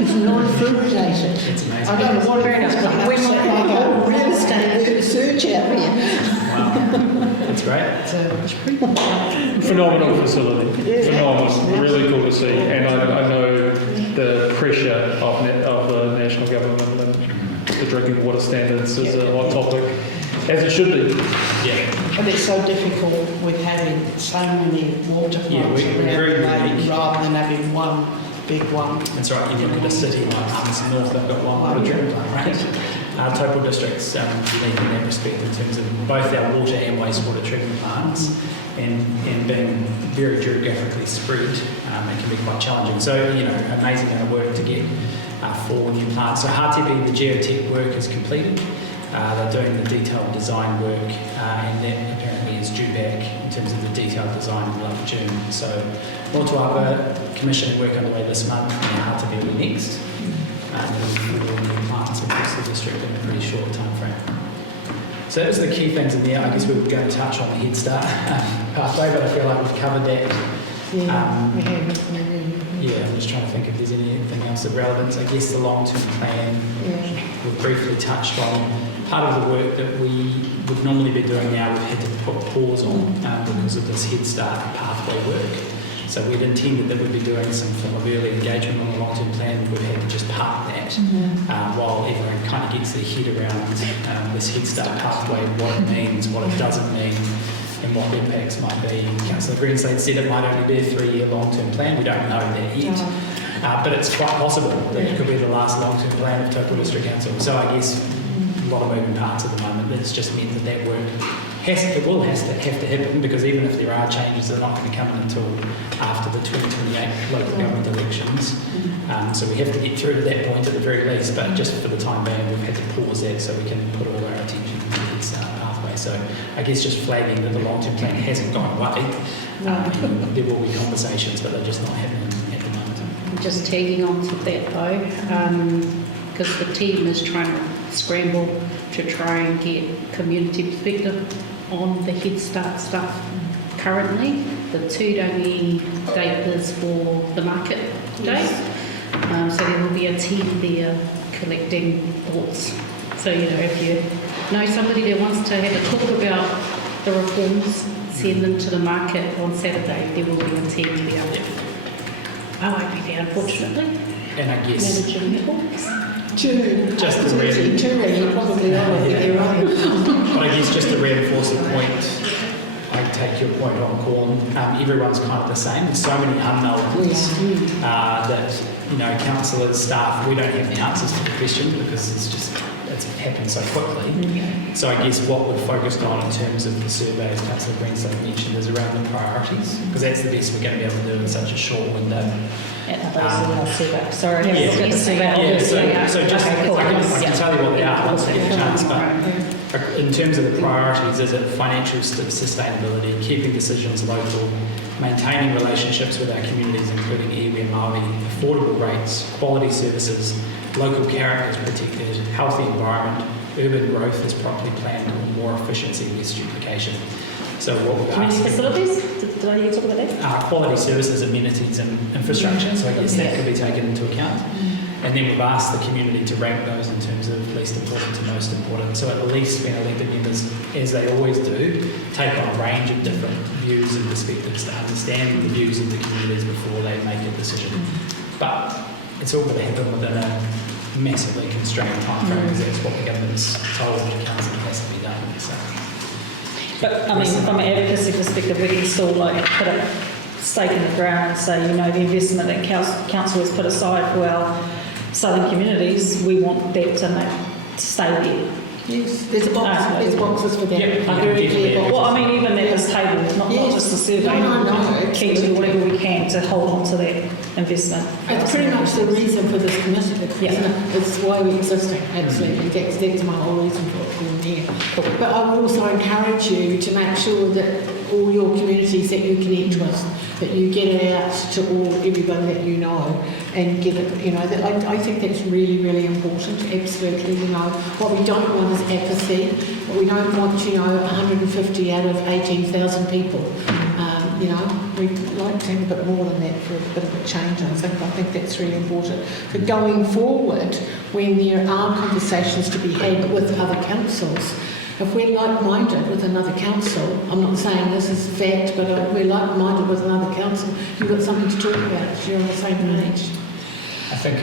It's non-food related. it's amazing. I don't know what it is, but We're I not real estate research out here. Wow, that's great. it's pretty much Phenomenal facility. Phenomenal. Really cool to see. And I know the pressure of the national government and the drinking water standards is a hot topic, as it should be. Yeah. But it's so difficult with having so many water plants Yeah, we're around very the lake unique. rather than having one big one. That's right, you look at a city like Arms North, they've got one water treatment plant, right? Taupō District's unique in that respect in terms of both our water and wastewater treatment plants, and being very geographically spread, it can be quite challenging. So, amazing amount of work to get 4 new plants. So Hātepe, the geotech work is completed. They're doing the detailed design work, and that apparently is due back in terms of the detailed design in late June. So Motuapa, commissioning work underway this month, and Hātepe will be next. And then 4 new plants across the district in a pretty short time frame. So those are the key things in there. I guess we were going to touch on the Head Start pathway, but I feel like we've covered that. We have. Yeah, I'm just trying to think if there's anything else of relevance. I guess the long-term plan we've briefly touched on. Part of the work that we would normally be doing now, we've had to put pause on because of this Head Start pathway work. So we'd intended that we'd be doing some form of early engagement on the long-term plan. We've had to just park that while everyone kind of gets their head around this Head Start pathway, what it means, what it doesn't mean, and and what the impacts might be. Councillor Greenslade said it might only be a 3-year long-term plan. We don't know that yet. But it's quite possible that it could be the last long-term plan of Taupō District Council. So I guess a lot of moving parts at the moment. It's just meant that work have to happen, because even if there are changes, they're not going to come in until after the 2028 local government elections. So we have to get through to that point at the very least, but just for the time being, we've had to pause that so we can put all our attention into this pathway. So I guess just flagging that the long-term plan hasn't gone away. There will be conversations, but they're just not happening at the moment. Just tagging on to that though, because the team is trying to scramble to try and get community perspective on the Head Start stuff. Currently, the Turangi date is for the market day. So there will be a team there collecting thoughts. So, if you know somebody that wants to have a talk about the reforms, send them to the market on Saturday. There will be a team there. I won't be there, unfortunately. And I guess Managing talks. just to but I guess just to reinforce the point, I take your point on corn. Everyone's kind of the same. There's so many unknowns that councillors, staff, we don't have the answers to the question because it's happened so quickly. So I guess what we've focused on in terms of the survey, as Councillor Greenslade mentioned, is around the priorities, because that's the best we're going to be able to do in such a short window. Sorry, So just I can tell you what they are once I get a chance, but in terms of the priorities, is it financial sustainability, keeping decisions local, maintaining relationships with our communities, including iwi and Māori, affordable rates, quality services, local character is protected, healthy environment, urban growth is properly planned, and more efficiency and less duplication. So what we're community asking... facilities? Did I hear you talk about that? Quality services, amenities and infrastructure, so I guess that could be taken into account. And then we've asked the community to rank those in terms of least important to most important. So at least when elected members, as they always do, take on a range of different views and perspectives to understand the views of the communities before they make a decision. But it's all going to happen within a massively constrained time frame, because that's what the government's told the council has to be done. So. But I mean, from an advocacy perspective, we can still put a stake in the ground and say, the investment that council has put aside for our southern communities, we want that to stay there. Yes, there's boxes for that. Well, I mean, even at this table, not just the survey. No. Keen to do whatever we can to hold on to that investment. It's pretty much the reason for this committee, isn't it? It's why we're existing, absolutely. That's my whole reason for being here. But I would also encourage you to make sure that all your communities that you connect with, that you get it out to everybody that you know, and get it, I think that's really, really important, absolutely, What we don't want is apathy. What we don't want, 150 out of 18,000 people. We'd like to have a bit more than that for a bit of a change. I think that's really important. But going forward, when there are conversations to be had with other councils, if we're like-minded with another council, I'm not saying this is fact, but if we're like-minded with another council, you've got something to talk about if you're on the same page. I think,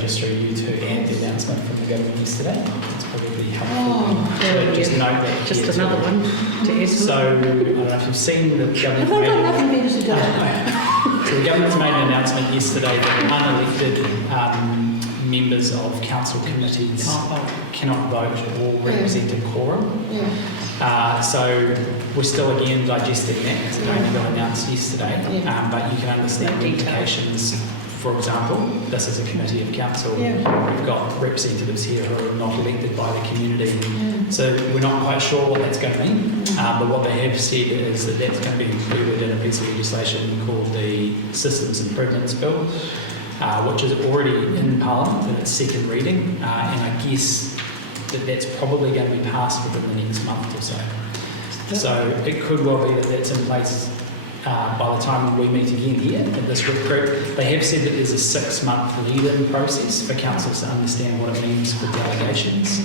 just through you two and the announcement from the government yesterday, it's probably helpful. Just note that. Just another one to add. So, I don't know if you've seen the government. Have I got nothing better to do? So the government's made an announcement yesterday that unelected members of council committees cannot vote or represent a quorum. So we're still again digesting that because it only got announced yesterday. But you can understand the implications. For example, this is a committee of council. We've got representatives here who are not elected by the community. So we're not quite sure what that's going to mean. But what they have said is that that's going to be included in a piece of legislation called the Systems Improvements Bill, which is already in Parliament in its second reading. And I guess that's probably going to be passed within the next month or so. So it could well be that that's in place by the time we meet again here at this group. They have said that there's a 6-month lead-in process for councils to understand what it means for delegations.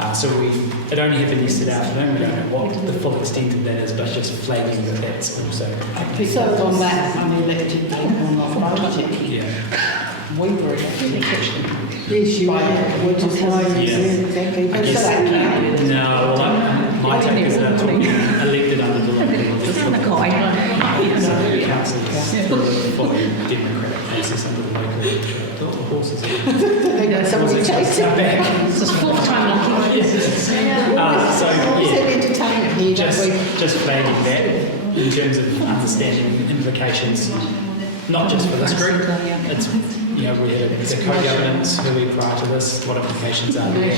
It only happened yesterday afternoon. We don't know what the full extent of that is, but just flagging that that's also happening. So on that, unelected people not voted. We were elected in the kitchen. Yes, you are. Which is why exactly. My take is that elected under the So councillors follow the democratic process under the local horses. They know somebody takes it. It's the fourth time lucky. Always have entertainment here, don't we? Just flagging that in terms of understanding implications, not just for this group. It's, we had the co-governance early prior to this. What implications are there?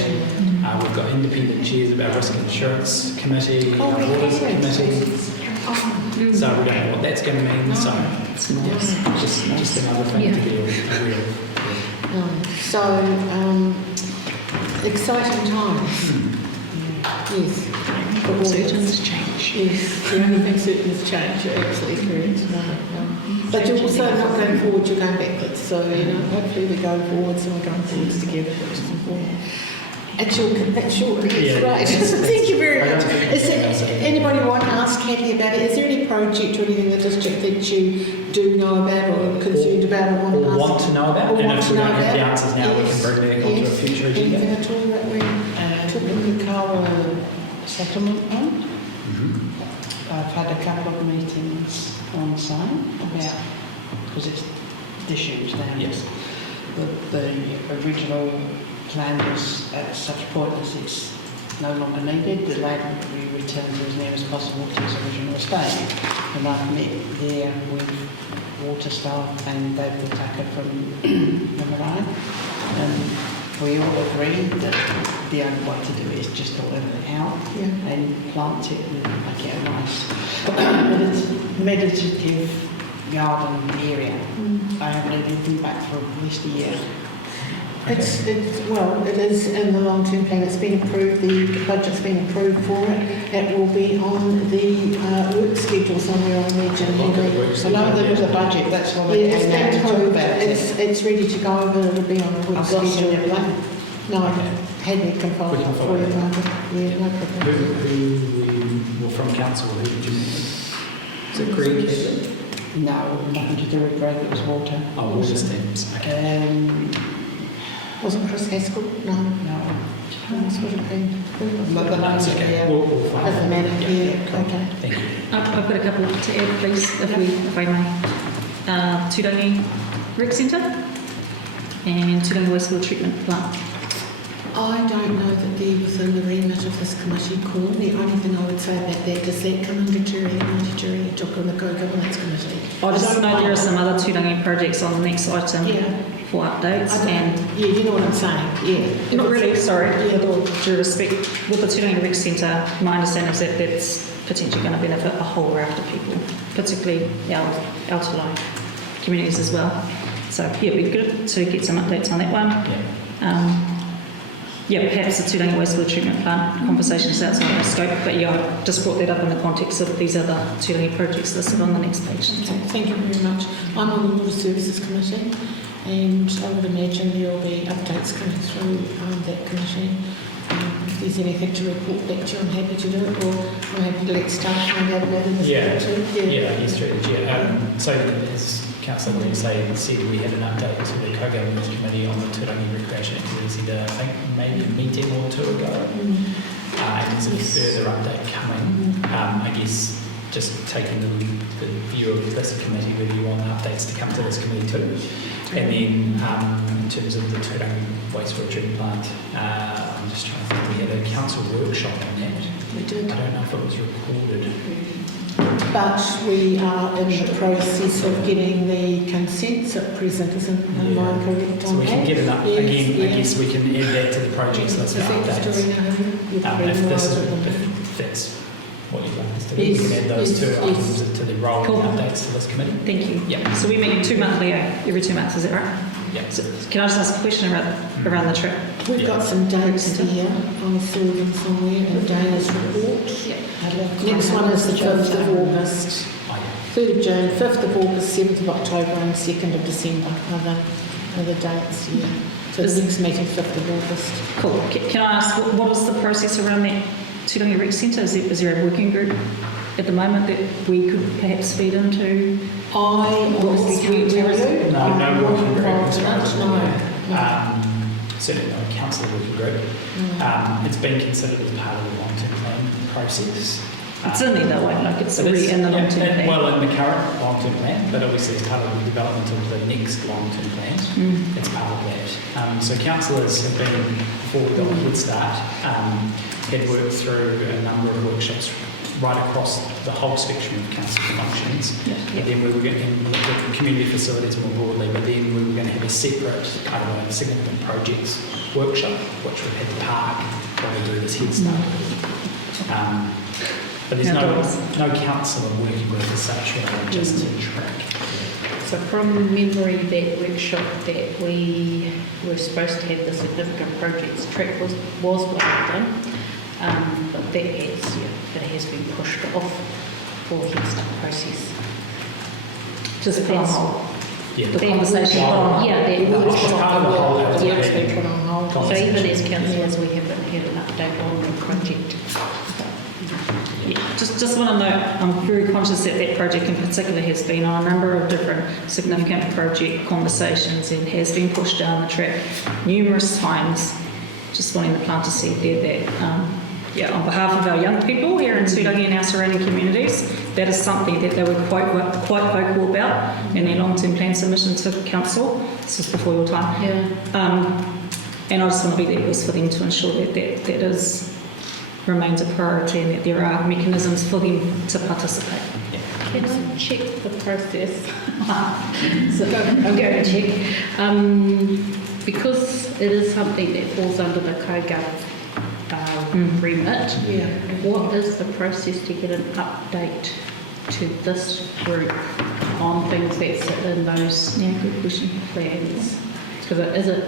We've got independent chairs of our risk insurance committee, our waters committee. So we don't know what that's going to mean. So just another thing to be aware of. So, exciting times. Yes. Certain change. Yes, the only thing certain is change, you're absolutely correct. No. But you're also not going forward, you're going backwards. So, hopefully we go forwards and we're going forwards together, which is important. That's short, yes, right. Thank you very much. Is there anybody want to ask Kathy about it? Is there any project or anything in the district that you do know about or are concerned about or want to know about? Or and want if to we know don't about? have the answers now, we can bring that onto a future agenda. Anything at all that we're talking The Kawa settlement one. I've had a couple of meetings on site about, because it's issues now. Yes. The original plan was at such point as it's no longer needed, the land will be returned to as near as possible to its original estate. And I've met there with water staff and David Tucker from the Marae. And we all agree that the only way to do it is just to let it out and plant it and make it a nice meditative garden area. I haven't had anything back for at least a year. It is in the long-term plan. It's been approved. The budget's been approved for it. It will be on the work schedule somewhere on the agenda. I know there was a budget. That's why we it's came out been to talk approved. about it. It's ready to go, but it'll be on a work I've lost schedule. it. No, Henry can follow We can up follow for you, it. Margaret. Yeah, no problem. Who from council, who did you meet? Is it Greg? Is it? No, nothing to do with Greg, it was water. Oh, water stems. Okay. Wasn't Chris Haskell? No. No. This would have been. But the That's names okay. here. We'll find Doesn't it. matter. Yeah, okay. Thank you. I've got a couple to add, please, if I may. Turangi Rec Centre and Turangi Wastewater Treatment Plant. I don't know that they're within the remit of this committee call. The only thing I would say about that, does that come under Turangi, talk on the co-governance committee? I just know there are some other Turangi projects on the next item for updates. Yeah, you know what I'm saying. Yeah. Not really, sorry, with all due respect. With the Turangi Rec Centre, my understanding is that that's potentially going to benefit a whole raft of people, particularly our Aotearoa communities as well. So yeah, it'd be good to get some updates on that one. Perhaps the Turangi Wastewater Treatment Plant conversations outside our scope, but I just brought that up in the context of these other Turangi projects listed on the next page. Okay, thank you very much. I'm on the Water Services Committee, and I would imagine there will be updates coming through that committee. If there's anything to report back to you, I'm happy to do it, or I'm happy to let staff know about that in the too. Yes, so as Councillor Lee said, we had an update to the co-governance committee on the Turangi Recreation Activities Centre, I think maybe a meeting or two ago. And there's a further update coming. I guess just taking the view of this committee, whether you want updates to come to this committee too. And then in terms of the Turangi Wastewater Treatment Plant, I'm just trying to think, we had a council workshop on that. We did. I don't know if it was recorded. But we are in the process of getting the consents at present, isn't am I correct So on we can that? get it up again. I guess we can add that to the projects list for updates. If that's what you'd like us to do, we can add those two items to the rolling updates to this committee. Thank you. Yeah. So we meet every 2 months, is that right? Yeah. So can I just ask a question around the trip? We've got some dates here. I saw them somewhere in Dana's report. Next one is the 5th of August. 3rd of June, 5th of August, 7th of October and 2nd of December are the dates here. So the next meeting, 5th of August. Cool. Can I ask, what is the process around that Turangi Rec Centre? Is there a working group at the moment that we could perhaps feed into? I obviously can't tell you. No working group. No. Certainly not a council working group. It's been considered as part of the long-term plan process. It's in there though, like it's already in the long-term plan. Well, in the current long-term plan, but obviously as part of the development of the next long-term plan, it's part of that. So councillors have been, before we got a head start, had worked through a number of workshops right across the whole spectrum of council functions. And then we were going to look at community facilities more broadly, but then we were going to have a separate kind of a significant projects workshop, which would have the park while we do this head start. But there's no councillor working with as such, just to track. So from memory, that workshop that we were supposed to have the significant projects track was one of them, but that has been pushed off for the start process. Just put on hold. Yeah. The conversation put on hold. Yeah, that was It's part of the whole It's been put on hold. So even as councillors, we haven't had an update on the project. Just want to note, I'm very conscious that that project in particular has been on a number of different significant project conversations and has been pushed down the track numerous times. Just wanting the plant to see there that, on behalf of our young people here in Turangi and our surrounding communities, that is something that they were quite vocal about in their long-term plan submission to council. This was before your time. Yeah. And I just want to be there for them to ensure that remains a priority and that there are mechanisms for them to participate. Can I check the process? So I'm going to check. Because it is something that falls under the COGOV remit, what is the process to get an update to this group on things that sit in those Good question. plans? Because is it...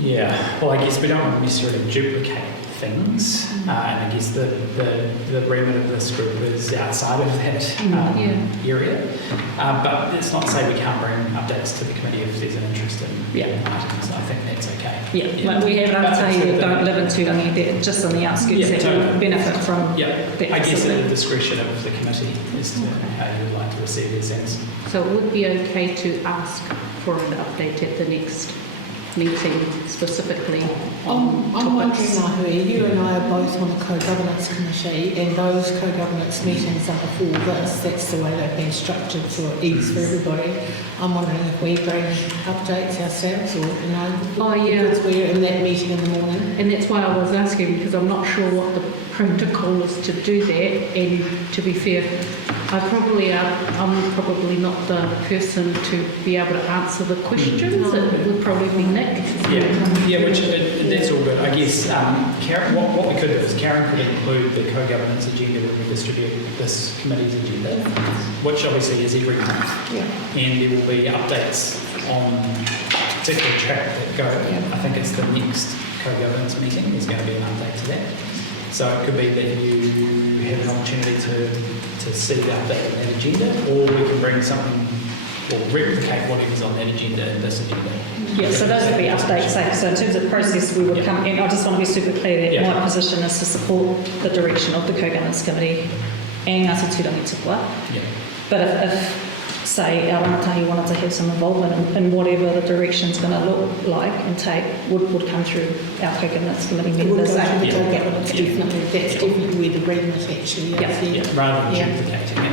Yeah, well, I guess we don't want to necessarily duplicate things, and I guess the remit of this group is outside of that area. But it's not to say we can't bring updates to the committee if there's an interest in items. I think that's okay. Like we have Rangatahi that don't live in Turangi, they're just on the outskirts that will benefit from that. I guess at the discretion of the committee is to who would like to receive their sense. So it would be okay to ask for an update at the next meeting specifically on I'm wondering, topics. Nahui, you and I are both on the co-governance committee, and those co-governance meetings are before this. That's the way they've been structured for ease for everybody. I'm wondering if we bring updates ourselves, or because we're in that meeting in the morning. And that's why I was asking, because I'm not sure what the protocol is to do that. And to be fair, I'm probably not the person to be able to answer the questions. It would probably be Nick. That's all good. I guess Karen, what we could do is Karen could include the co-governance agenda when we distribute this committee's agenda, which obviously is every month. And there will be updates on particular track that go. I think it's the next co-governance meeting. There's going to be an update to that. So it could be that you have an opportunity to see the update on that agenda, or we can bring something or replicate whatever's on that agenda in this agenda. Yeah, so those would be updates. So in terms of process, we would come in. I just want to be super clear that my position is to support the direction of the co-governance committee and Ngāti Turangi Tupua. But if say our rangatahi wanted to have some involvement in whatever the direction's going to look like and take, would come through our co-governance committee members. Definitely. That's definitely where the remit actually is. Rather than duplicating it.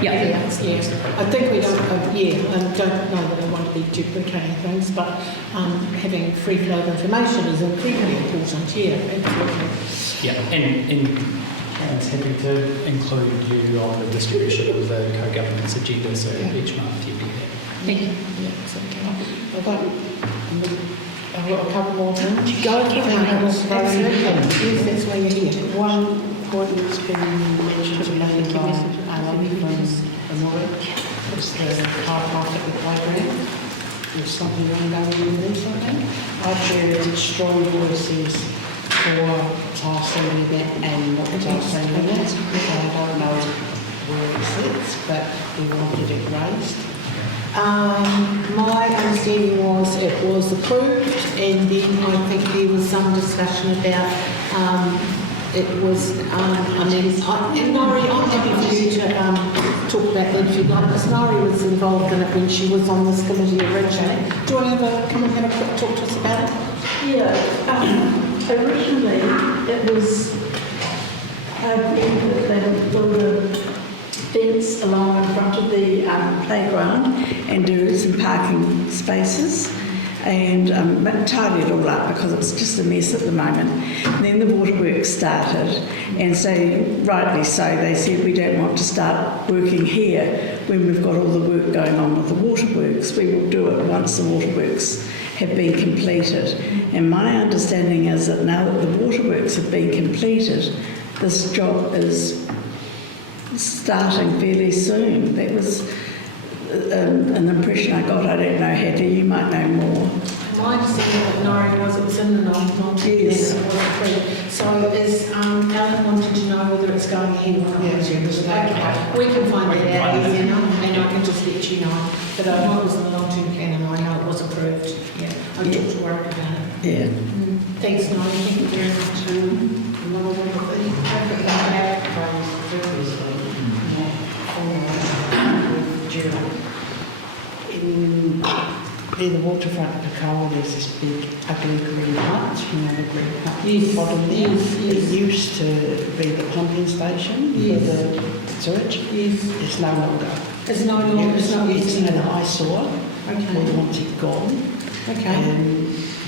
I think we don't, I don't know that I want to be duplicating things, but having free flow of information is incredibly important, absolutely. And Karen's happy to include you on the distribution of the co-governance agenda, so each month you do that. Thank you. I've got a couple more things. Go ahead. Yes, that's why you're here. One point that's been mentioned to me by Alan from Māori is the car park at the playground. There's something ongoing in there, something. I've heard strong voices for Taupō that and not Taupō that. I don't know where it sits, but we wanted it raised. My understanding was it was approved, and then I think there was some discussion about it was, and Mari, I'm happy for you to talk about that if you'd like, because Mari was involved in it when she was on this committee originally. Do you want to come and have a quick talk to us about it? Originally it was input that they would build a fence along in front of the playground and do some parking spaces and tidy it all up because it's just a mess at the moment. And then the waterworks started, and so rightly so, they said we don't want to start working here when we've got all the work going on with the waterworks. We will do it once the waterworks have been completed. And my understanding is that now that the waterworks have been completed, this job is starting fairly soon. That was an impression I got. I don't know, Hattie, you might know more. My understanding that no, it was in the non-content Yes. and it wasn't free. So is Alan wanted to know whether it's going ahead or not? Yes. Okay, we can find that out easy enough and I can just let you know. But I know it was in the long-term plan and I know it was approved. Yeah, I talked to work about it. Yeah. Thanks, Nigel. Thank you very much. In the waterfront of the Coal, there's this big ugly green hut, you know, the green hut at the bottom there. It used to be the pumping station for the church. It's no longer. It's no longer, it's not It's used an anymore. eyesore. Okay. We want it gone. Okay.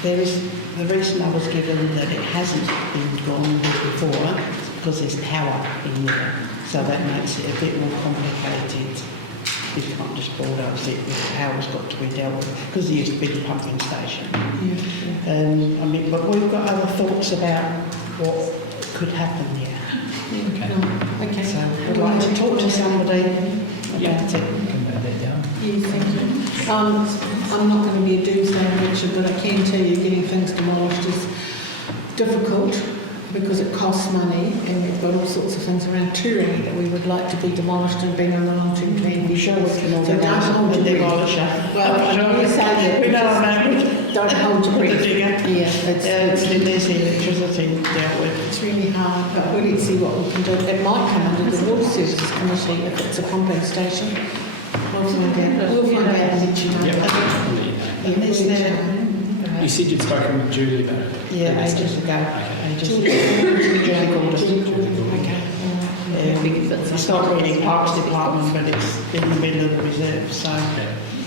There is the reason I was given that it hasn't been gone before because there's power in there, so that makes it a bit more complicated. You can't just bulldoze it. The power's got to be dealt with because there used to be the pumping station. I mean, but we've got other thoughts about what could happen here. Okay. So I'd like to talk to somebody about it. Yes, thank you. I'm not going to be a doomsday Richard, but I can tell you getting things demolished is difficult because it costs money and we've got all sorts of things around Turangi that we would like to be demolished and being on the long-term plan before. So don't hold your breath. Well, I know you say that. We know about Don't hold your breath. Yeah, there's the electricity dealt with. It's really hard, but let's see what we can do. It might come under the Water Services Committee if it's a pumping station. We'll find out. We'll find out and let you know. And is there, You said you'd spoken with Julie about it. yeah, ages ago. It's not really Parks Department, but it's in the middle of the reserve, so.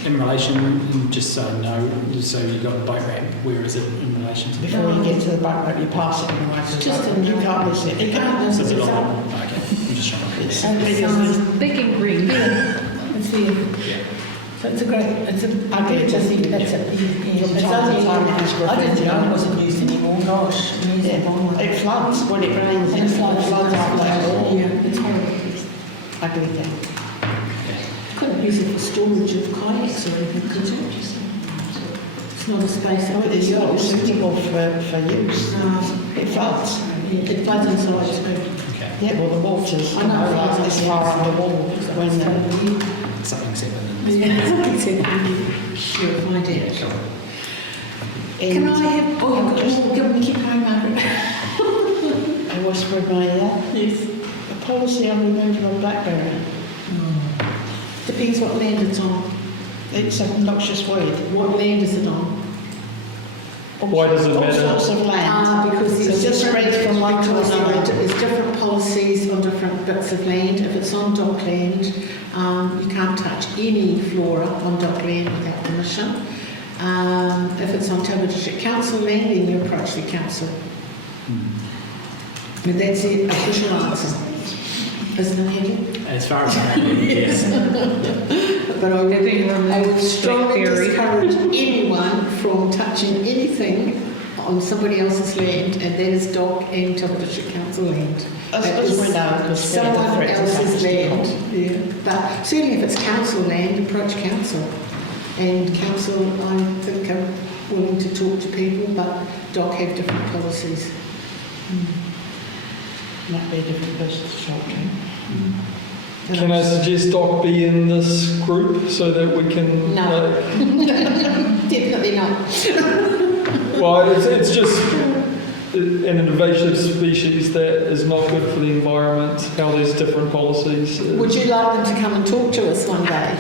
In relation, just so I know, so you've got the boat ramp, where is it in relation to? Before you get to the boat ramp, you pass it and right Just to the you can't miss it. You can't miss So it. it's It's a lot. on. Okay, I'm just trying to It's on. Big and green. It's here. Yeah. So it's a great, it's a Ugly, it's a thing. It's From it's time to only, time it is I didn't graffiti. know it wasn't used anymore. Gosh, it means it wrong. It floods when it rains. It floods after that wall. Yeah, it's horrible. Ugly thing. Couldn't use it for storage of kayaks or anything, could you? It's not a space. Oh, it's not suitable for use. It floods. It floods inside too. Okay. Yeah, well, the water's I know, like this far under the wall when Something's happening. Yeah, exactly. Sure, find it. Can I have? Oh, can we keep going, Margaret? I whispered my ear. Yes. The policy on removal of blackberry. Depends what land it's on. It's a noxious weed. What land is it on? Why does it All matter? sorts of land. Because So there's it just different- spreads from one to because another. There's different policies on different bits of land. If it's on dock land, you can't touch any flora on dock land without permission. If it's on Taupō District Council land, then you approach the council. And that's the official answer. Isn't it, Henry? As far as I know, yes. But I would strongly Blackberry. discourage anyone from touching anything on somebody else's land, and that is dock and Taupō District Council land. As That we is know, because they're the someone threat to else's Taupō land. Yeah. But certainly if it's council land, approach council. And council, I think, are willing to talk to people, but dock have different policies. Might be a different person to talk to. Can I suggest Doc be in this group so that we can... No. Definitely not. Well, it's just an invasive species that is not good for the environment, how there's different policies. Would you like them to come and talk to us one day?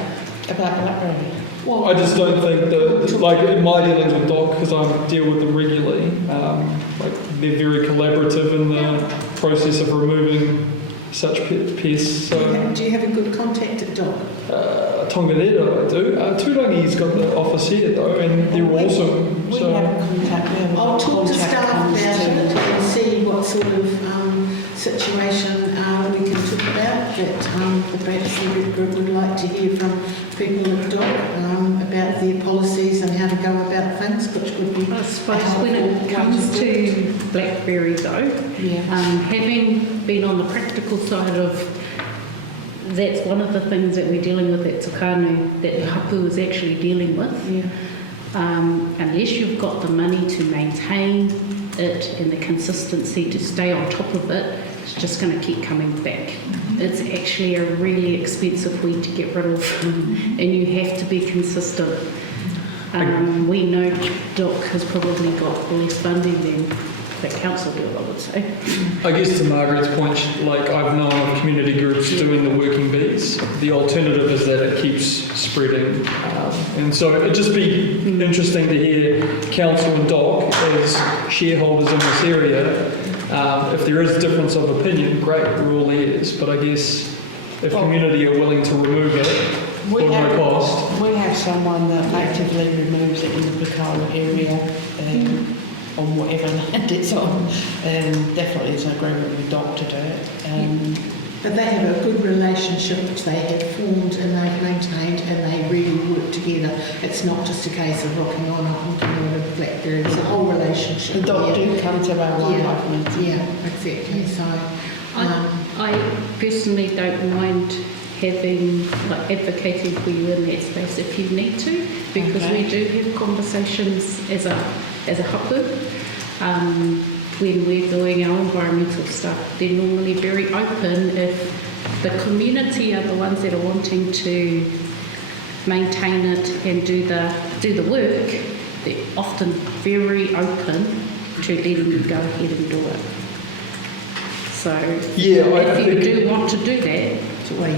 About blackberry. Well, I just don't think that, like in my dealings with Doc, because I deal with them regularly, like they're very collaborative in the process of removing such pests. So, Do you have a good contact at DOC? Tongariro, I do. Turangi's got the office here though, and they're awesome. We So, have contact. We have I'll talk to contact staff comes about to- it and see what sort of situation we can talk about that perhaps the group would like to hear from people at DOC about their policies and how to go about things, which would be I suppose when it comes to blackberry though, yeah. having been on the practical side of, that's one of the things that we're dealing with at Tukanu, that the hapu is actually dealing with. Yeah. Unless you've got the money to maintain it and the consistency to stay on top of it, it's just going to keep coming back. It's actually a really expensive weed to get rid of, and you have to be consistent. We know DOC has probably got less funding than the council do, I would say. I guess to Margaret's point, like I've known of community groups doing the working bees. The alternative is that it keeps spreading, and so it'd just be interesting to hear council and DOC as shareholders in this area. If there is a difference of opinion, great, we're all ears. But I guess if community are willing to remove it for no cost. We have someone that actively removes it in the Pukaro area on whatever land it's on. Definitely is an agreement with DOC to do it. But they have a good relationship which they have formed and they've maintained and they really work together. It's not just a case of rocking on a honking with a blackberry, it's a whole relationship. The DOC there. do come to our wildlife meetings. Yeah, exactly. So, I personally don't mind having, like, advocating for you in that space if you need to, because we do have conversations as a hapu. When we're doing our environmental stuff, they're normally very open. If the community are the ones that are wanting to maintain it and do the work, they're often very open to letting you go ahead and do it. So if you do want to do that,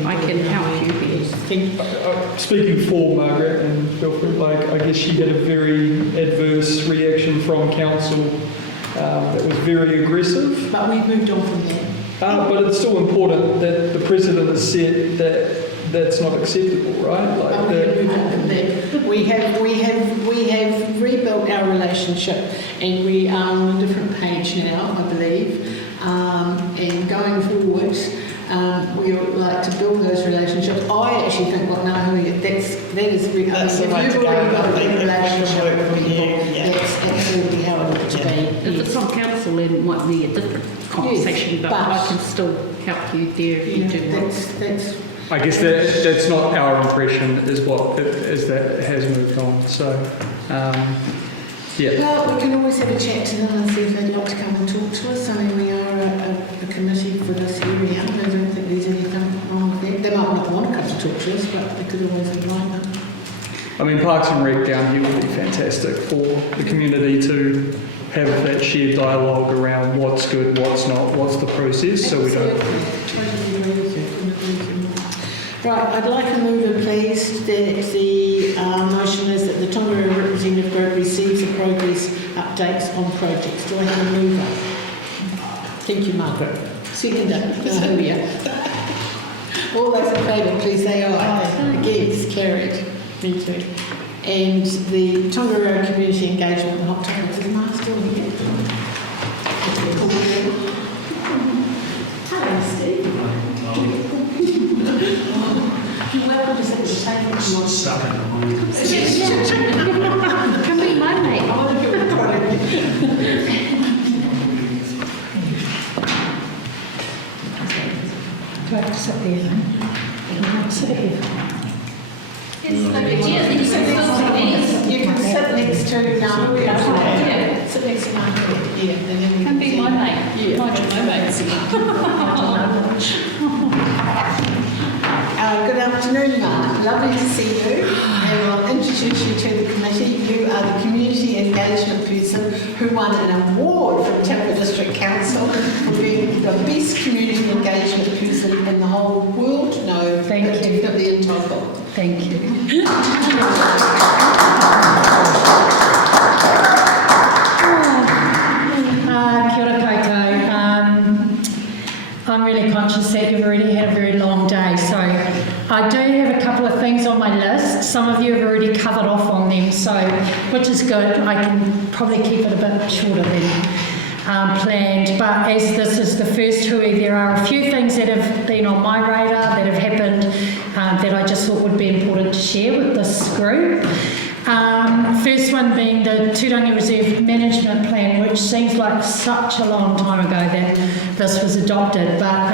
I can help you there. Speaking for Margaret and feel free, like I guess she had a very adverse reaction from council that was very aggressive. but we've moved on from there. But it's still important that the president has said that that's not acceptable, right? Like But we have moved on from there. We have rebuilt our relationship and we are on a different page now, I believe. And going forward, we would like to build those relationships. I actually think, well, no, that's the way to go. If you've already got a good relationship with people, that's absolutely how it ought to be. If it's on council, then it might be a different conversation, but I can still help you there if you do want. That's I guess that's not our impression, is that it has moved on. So, yeah. Well, we can always have a chat to them and see if they'd like to come and talk to us. I mean, we are a committee for this area. I don't think there's anything wrong with that. They might not want to come to talk to us, but we could always invite them. I mean, Parks and Rec down here would be fantastic for the community to have that shared dialogue around what's good, what's not, what's the process, so we don't. Totally agree with you. Couldn't agree with you more. Right, I'd like a mover, please, that the motion is that the Tongariro Representative Group receives the progress updates on projects. Do I have a mover? Thank you, Margaret. Seconder, Sylvia. All those in favour, please say aye. Against, carried. Me too. And the Tongariro Community Engagement and Hot Topics, is Mars still here? Hello, Steve. You're welcome to sit at the table. Come be my mate. I want to be recorded. Do I have to sit there? Can I sit here? You can sit next to Yeah. sit next to Margaret. Yeah, and then we Come be my mate. Yeah. Mind your mates. Good afternoon, Mark. Lovely to see you. And I'll introduce you to the committee. You are the community engagement person who won an award from Taupō District Council for being the best community engagement person in the whole world. No, Thank but you. definitely in Taupo. Thank you. Kia ora koutou. I'm really conscious that list. Some of you have already covered off on them, so which is good. I can probably keep it a bit shorter than planned, but as this is the first hui, there are a few things that have been on my radar that have happened that I just thought would be important to share with this group. First one being the Turangi Reserve Management Plan, which seems like such a long time ago that this was adopted, but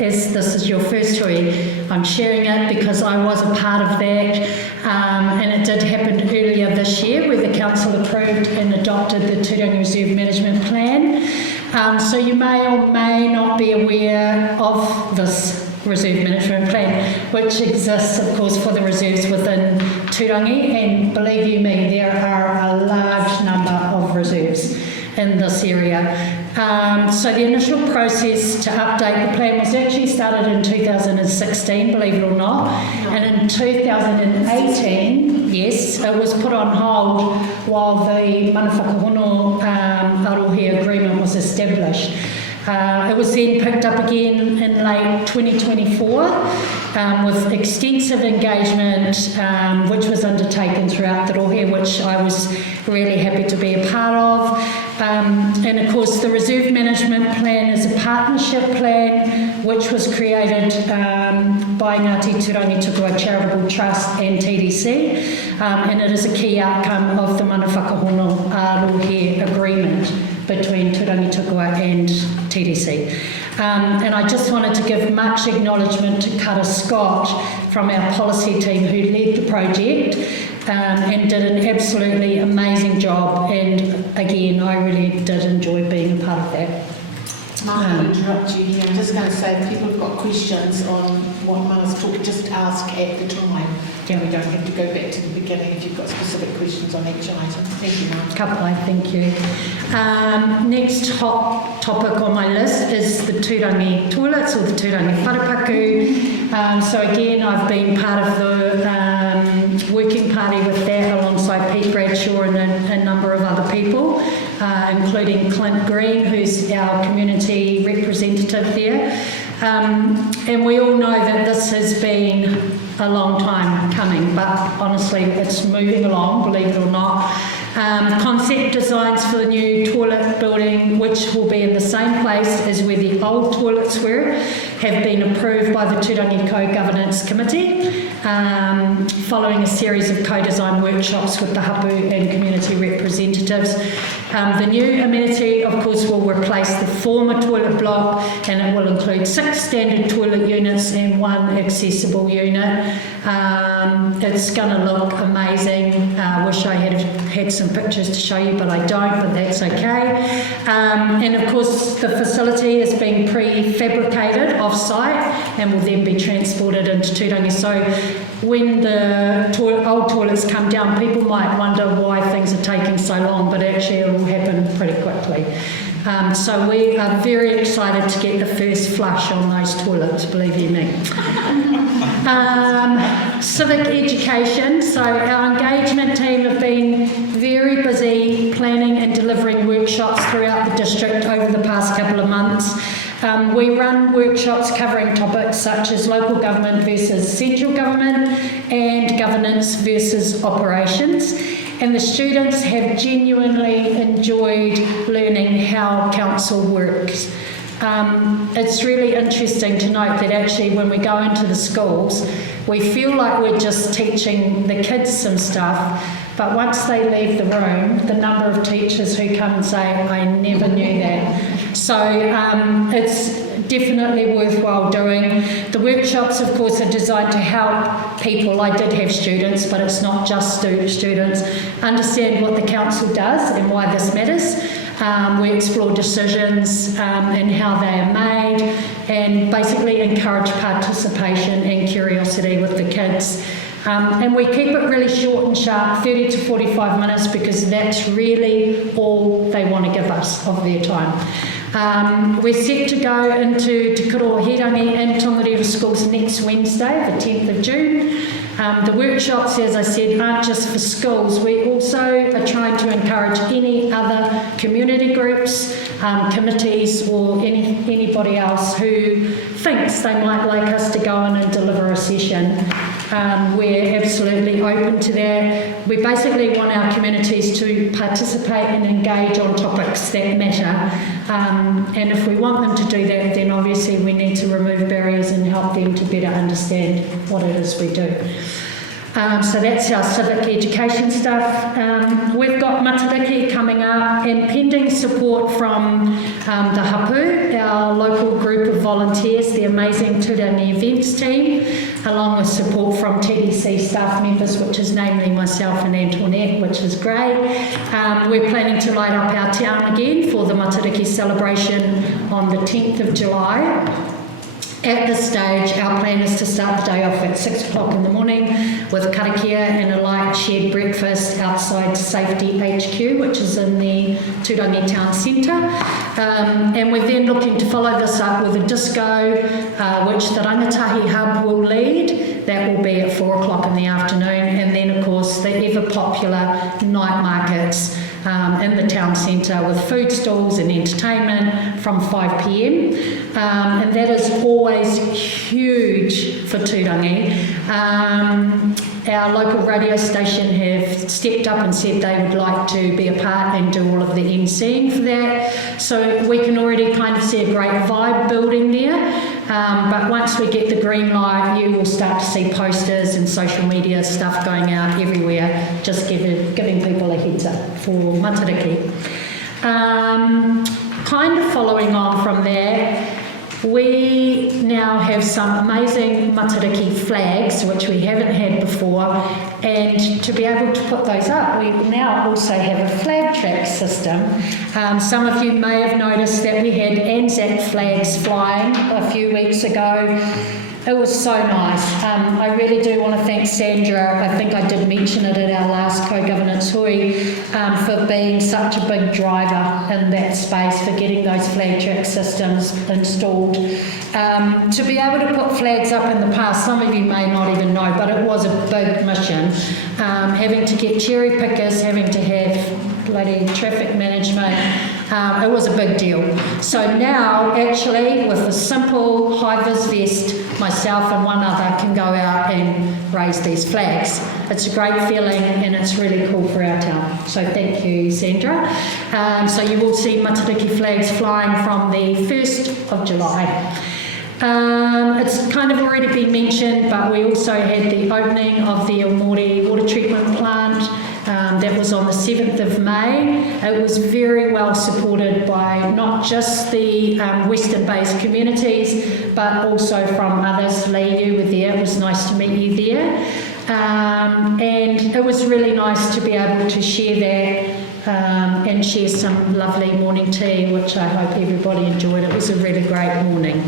as this is your first hui, I'm sharing it because I was a part of that, and it did happen earlier this year where the council approved and adopted the Turangi Reserve Management Plan. So you may or may not be aware of this Reserve Management Plan, which exists, of course, for the reserves within Turangi, and believe you me, there are a large number of reserves in this area. So the initial process to update the plan was actually started in 2016, believe it or not, and in 2018, yes, it was put on hold while the Mana Whakahono Arohe agreement was established. It was then picked up again in late 2024 with extensive engagement which was undertaken throughout the Rohe, which I was really happy to be a part of. And of course the Reserve Management Plan is a partnership plan which was created by Ngāti Turangi Tukua Charitable Trust and TDC, and it is a key outcome of the Mana Whakahono Arohe agreement between Turangi Tukua and TDC. And I just wanted to give much acknowledgement to Kara Scott from our policy team who led the project and did an absolutely amazing job, and again I really did enjoy being a part of that. Mark, I'll interrupt you here. I'm just going to say if people have got questions on what Mana's talking, just ask at the time. Yeah, we don't have to go back to the beginning if you've got specific questions on each item. Thank you, Mark. Kapai, thank you. Next hot topic on my list is the Turangi toilets or the Turangi wharapaku. So again, I've been part of the working party with that alongside Pete Bradshaw and a number of other people, including Clint Green, who's our community representative there. And we all know that this has been a long time coming, but honestly it's moving along, believe it or not. Concept designs for the new toilet building, which will be in the same place as where the old toilets were, have been approved by the Turangi Co-Governance Committee, following a series of co-design workshops with the hapu and community representatives. The new amenity, of course, will replace the former toilet block, and it will include 6 standard toilet units and 1 accessible unit. It's going to look amazing. Wish I had some pictures to show you, but I don't, but that's okay. And of course, the facility is being prefabricated off-site and will then be transported into Turangi. So when the old toilets come down, people might wonder why things are taking so long, but actually it will happen pretty quickly. So we are very excited to get the first flush on those toilets, believe you me. Civic education. So our engagement team have been very busy planning and delivering workshops throughout the district over the past couple of months. We run workshops covering topics such as local government versus central government and governance versus operations. And the students have genuinely enjoyed learning how council works. It's really interesting to note that actually when we go into the schools, we feel like we're just teaching the kids some stuff, but once they leave the room, the number of teachers who come and say, I never knew that. So it's definitely worthwhile doing. The workshops, of course, are designed to help people. I did have students, but it's not just students, understand what the council does and why this matters. We explore decisions and how they are made, and basically encourage participation and curiosity with the kids. And we keep it really short and sharp, 30 to 45 minutes, because that's really all they want to give us of their time. We're set to go into Te Hirangi and Tongariro schools next Wednesday, the 10th of June. The workshops, as I said, aren't just for schools. We also are trying to encourage any other community groups, committees, or anybody else who thinks they might like us to go in and deliver a session. we're absolutely open to that. We basically want our communities to participate and engage on topics that matter. And if we want them to do that, then obviously we need to remove barriers and help them to better understand what it is we do. So that's our civic education stuff. We've got Matariki coming up, and pending support from the Hapu, our local group of volunteers, the amazing Turangi events team, along with support from TDC staff members, which is namely myself and Antoinette, which is great. We're planning to light up our town again for the Matariki celebration on the 10th of July. At this stage, our plan is to start the day off at 6 o'clock in the morning with karakia and a light shared breakfast outside Safety HQ, which is in the Turangi Town Centre. And we're then looking to follow this up with a disco, which the Rangatahi Hub will lead. That will be at 4 o'clock in the afternoon. And then, of course, the ever popular night markets in the town centre with food stalls and entertainment from 5 p.m. And that is always huge for Turangi. Our local radio station have stepped up and said they would like to be a part and do all of the emceeing for that. So we can already kind of see a great vibe building there. But once we get the green light, you will start to see posters and social media stuff going out everywhere, just giving people a heads up for Matariki. Kind of following on from there, we now have some amazing Matariki flags, which we haven't had before, and to be able to put those up, we now also have a flag track system. Some of you may have noticed that we had Anzac flags flying a few weeks ago. It was so nice. I really do want to thank Sandra, I think I did mention it at our last co-governance hui, for being such a big driver in that space, for getting those flag track systems installed. To be able to put flags up in the past, some of you may not even know, but it was a big mission. Having to get cherry pickers, having to have bloody traffic management, it was a big deal. So now, actually, with a simple high-vis vest, myself and one other can go out and raise these flags. It's a great feeling and it's really cool for our town. So thank you, Sandra. So you will see Matariki flags flying from the 1st of July. It's kind of already been mentioned, but we also had the opening of the Māori water treatment plant. That was on the 7th of May. It was very well supported by not just the Western-based communities, but also from others. Lee, you were there. It was nice to meet you there. And it was really nice to be able to share that and share some lovely morning tea, which I hope everybody enjoyed. It was a really great morning.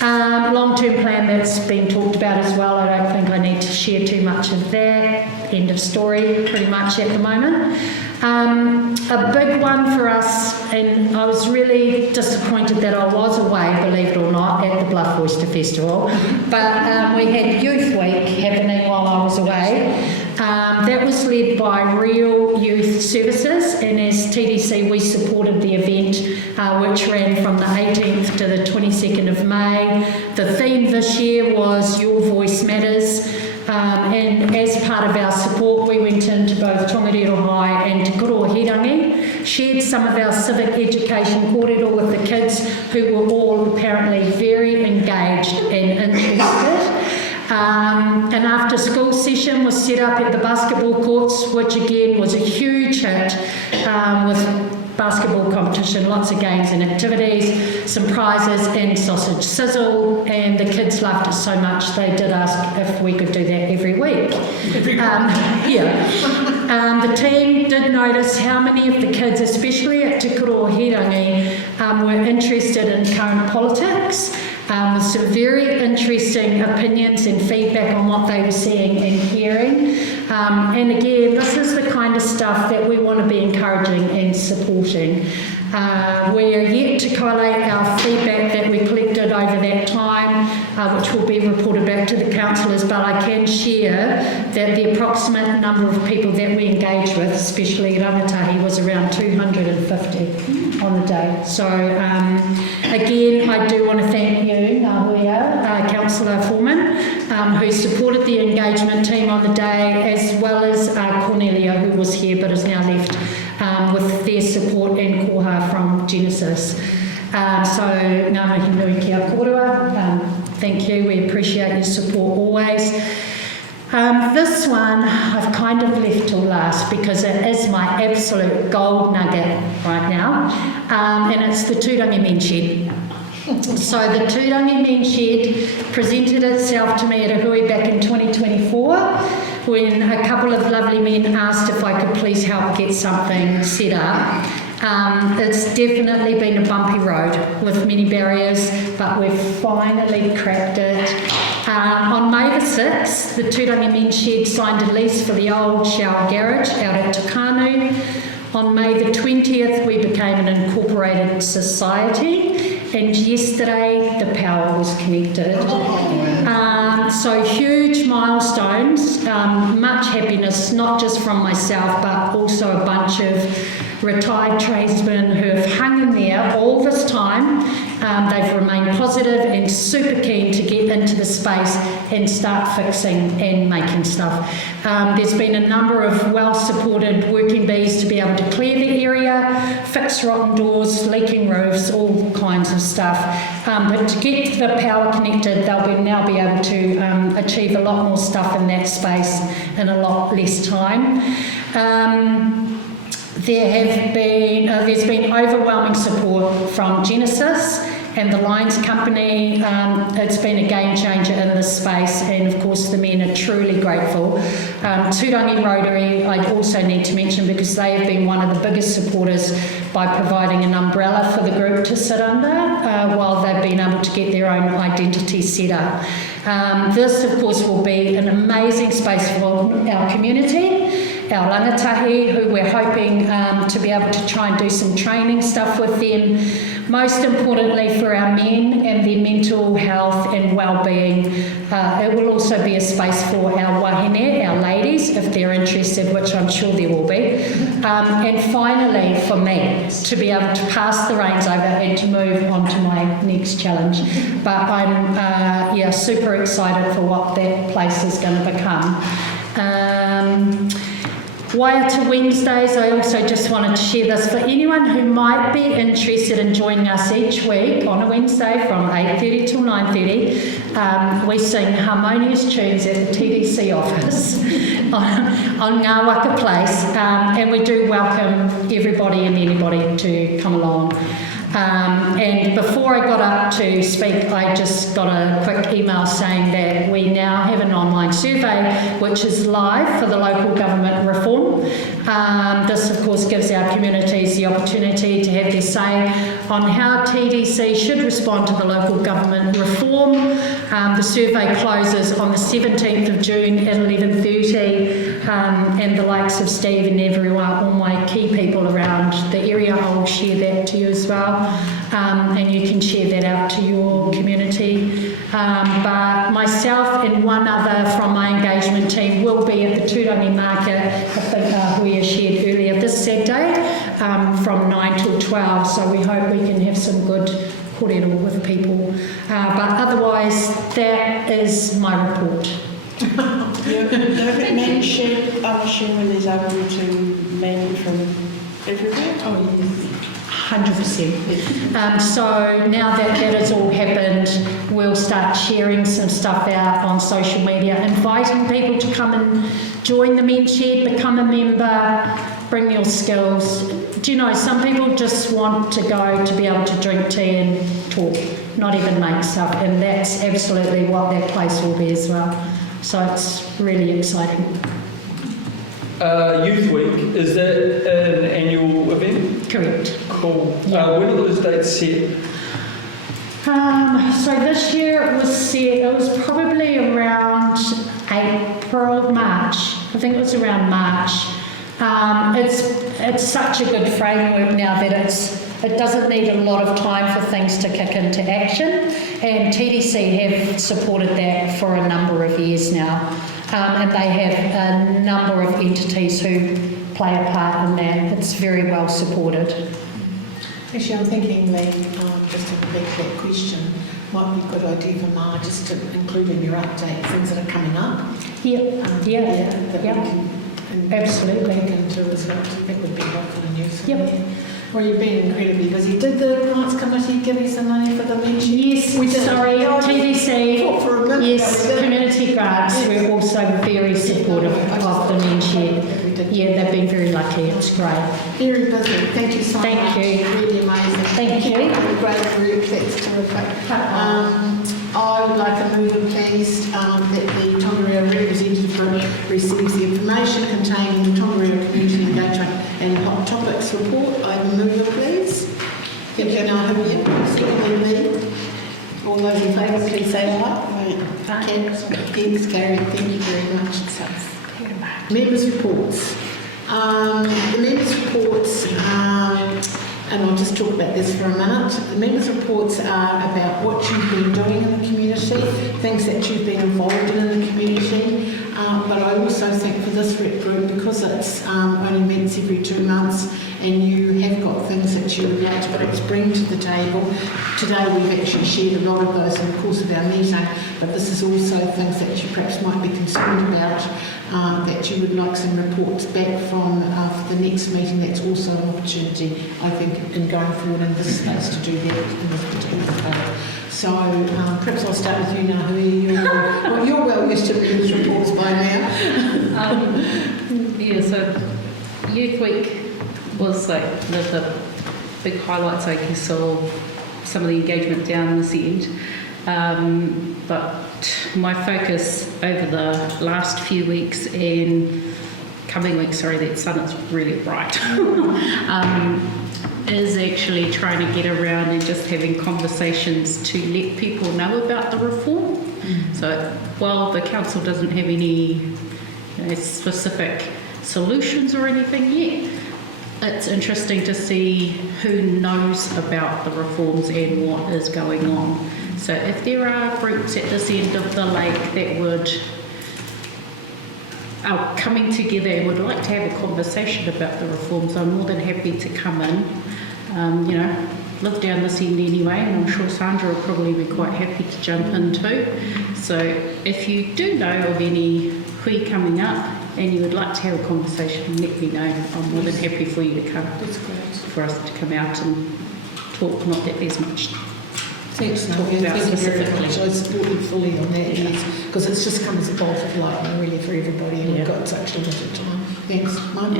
Long-term plan that's been talked about as well. I don't think I need to share too much of that. End of story, pretty much at the moment. A big one for us, and I was really disappointed that I was away, believe it or not, at the Bluff Oyster Festival. But we had Youth Week happening while I was away. That was led by Real Youth Services, and as TDC we supported the event, which ran from the 18th to the 22nd of May. The theme this year was Your Voice Matters, and as part of our support we went into both Tongariro High and Te Papamārearea, shared some of our civic education corridor with the kids, who were all apparently very engaged and interested. An after school session was set up at the basketball courts, which again was a huge hit, with basketball competition, lots of games and activities, some prizes and sausage sizzle, and the kids loved it so much they did ask if we could do that every week. The team did notice how many of the kids, especially at Te Papamārearea, were interested in current politics, with some very interesting opinions and feedback on what they were seeing and hearing. And again, this is the kind of stuff that we want to be encouraging and supporting. We are yet to collate our feedback that we collected over that time, which will be reported back to the councillors, but I can share that the approximate number of people that we engaged with, especially rangatahi, was around 250 on the day. So again, I do want to thank you, Ngāhuia, Councillor Foreman, who supported the engagement team on the day, as well as Cornelia, who was here but has now left, with their support and koha from Genesis. So ngā mihi nui kia korua. Thank you, we appreciate your support always. This one I've kind of left till last because it is my absolute gold nugget right now, and it's the Turangi Men Shed. So the Turangi Men Shed presented itself to me at a hui back in 2024 when a couple of lovely men asked if I could please help get something set up. It's definitely been a bumpy road with many barriers, but we've finally cracked it. On May the 6th, the Turangi Men Shed signed a lease for the old shower garage out at Takanu. On May the 20th, we became an incorporated society, and yesterday the power was connected. So huge milestones, much happiness, not just from myself, but also a bunch of retired tradesmen who have hung in there all this time. They've remained positive and super keen to get into the space and start fixing and making stuff. There's been a number of well-supported working bees to be able to clear the area, fix rotten doors, leaking roofs, all kinds of stuff. But to get the power connected, they'll now be able to achieve a lot more stuff in that space in a lot less time. There's been overwhelming support from Genesis and the Lines Company. It's been a game changer in this space, and of course the men are truly grateful. Tūrangi Rotary I also need to mention because they have been one of the biggest supporters by providing an umbrella for the group to sit under while they've been able to get their own identity set up. This of course will be an amazing space for our community, our rangatahi, who we're hoping to be able to try and do some training stuff with them. Most importantly for our men and their mental health and well-being. It will also be a space for our wahine, our ladies, if they're interested, which I'm sure there will be. And finally for me, to be able to pass the reins over and to move on to my next challenge. But I'm super excited for what that place is going to become. Waiata Wednesdays, I also just wanted to share this for anyone who might be interested in joining us each week on a Wednesday from 8:30 till 9:30. We sing harmonious tunes at the TDC office on Ngā Waka Place, and we do welcome everybody and anybody to come along. And before I got up to speak, I just got a quick email saying that we now have an online survey which is live for the local government reform. This of course gives our communities the opportunity to have their say on how TDC should respond to the local government reform. The survey closes on the 17th of June at 11:30, and the likes of Steve and everyone, all my key people around the area, I'll share that to you as well. And you can share that out to your community. But myself and one other from my engagement team will be at the Turangi market, I think we shared earlier this Saturday, from 9 till 12, so we hope we can have some good korero with people. But otherwise, that is my report. David Men Shed, I'm assuming there's over to men from everywhere? Oh, yes. 100%. So now that has all happened, we'll start sharing some stuff out on social media, inviting people to come and join the Men's Shed, become a member, bring your skills. Do you know, some people just want to go to be able to drink tea and talk, not even make stuff, and that's absolutely what that place will be as well. So it's really exciting. Youth Week, is that an annual event? Correct. Cool. Yeah. When are those dates set? So this year it was probably around April, March. I think it was around March. It's such a good framework now that it's it doesn't need a lot of time for things to kick into action, and TDC have supported that for a number of years now, and they have a number of entities who play a part in that. It's very well supported. Actually, I'm thinking, Lee, just to repeat that question, might be a good idea for Mara just to include in your update things that are coming up. Yep. That we can Absolutely. link into as well. That would be helpful and useful. Yep. Yeah. Well, you've been incredibly busy. Did the Grants Committee give you some money for the mention? Yes, we did. sorry, TDC. TDC. For a minute. Yes, community grants. We're also very supportive of the mention. Yeah, they've been very lucky. It's great. Very busy. Thank you so much. Thank you. Really amazing. Thank you. A great group. That's terrific. I would like to move and please that the Tongariro representative group receives the information contained in the Tongariro Community Engagement and Hot Topics report. I have a mover, please. Thank you, Nahoya. Secondly, me. All those in favour, please say aye. Against, carried. Thank you very much. Members' reports. The members' reports, and I'll just talk about this for a minute. The members' reports are about what you've been doing in the community, things that you've been involved in the community. But I also think for this rep group, because it's only meets every 2 months, and you have got things that you would like to perhaps bring to the table. Today we've actually shared a lot of those in the course of our meeting, but this is also things that you perhaps might be concerned about, that you would like some reports back from for the next meeting. That's also an opportunity, I think, in going forward in this space to do that in this particular part. So perhaps I'll start with you now, Hui. You're well used to these reports by now. Yeah, so Youth Week was like the big highlights, I guess, of some of the engagement down this end. But my focus over the last few weeks and coming weeks, that sun is really bright, is actually trying to get around and just having conversations to let people know about the reform. So while the council doesn't have any specific solutions or anything yet, it's interesting to see who knows about the reforms and what is going on. So if there are groups at this end of the lake that are coming together and would like to have a conversation about the reforms, I'm more than happy to come in. Live down this end anyway, and I'm sure Sandra will probably be quite happy to jump in too. So if you do know of any hui coming up and you would like to have a conversation, let me know. I'm more than happy for you to come. That's great. For us to come out and talk, not that there's much. Thanks, talk Nadia. about Thank you very specifically. much. I support you fully on that, yes, because it's just come as a bolt of lightning really for everybody, and we've got such limited time. Thanks, Mike.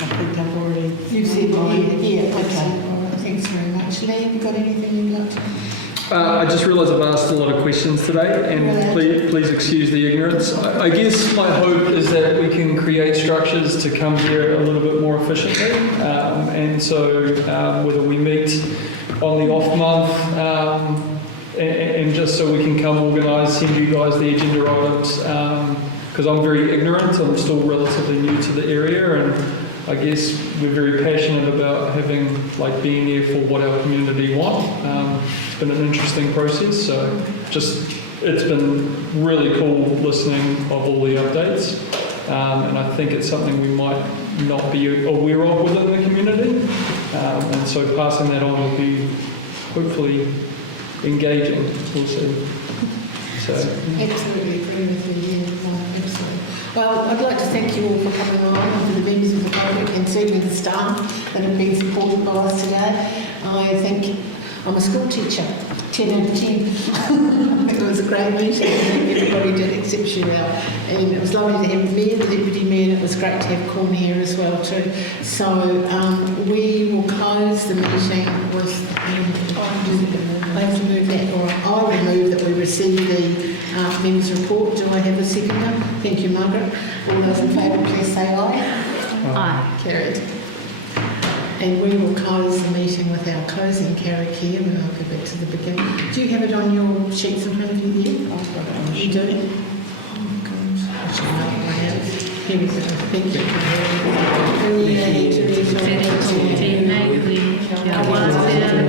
I think I've already... You said mine. Yeah, okay. All right, thanks very much. Lee, have you got anything you'd like to... I just realised I've asked a lot of questions today, and please excuse the ignorance. I guess my hope is that we can create structures to come here a little bit more efficiently, and so whether we meet on the off month, and just so we can come organise, send you guys the agenda items, because I'm very ignorant, I'm still relatively new to the area, and I guess we're very passionate about being there for what our community want. It's been an interesting process, so it's been really cool listening of all the updates, and I think it's something we might not be aware of within the community, and so passing that on will be hopefully engaging. We'll see. So. Absolutely agree with you, yeah, absolutely. Well, I'd like to thank you all for coming on, and for the members of the public and certainly the staff that have been supported by us today. I think I'm a school teacher, 10 out of 10. It was a great meeting, and everybody did exceptionally well. And it was lovely to have the Mayor, the Deputy Mayor, and it was great to have Corn here as well too. So we will close the meeting with... I have to move that, or I will move that we receive the members' report. Do I have a seconder? Thank you, Margaret. All those in favour, please say aye. Aye. Carried. And we will close the meeting with our closing carrick here, and I'll go back to the beginning. Do you have it on your sheets in front of you here? I've got it on. You do? Oh, gosh. I should mark it right out. Here we go. Thank you. Kia wātea.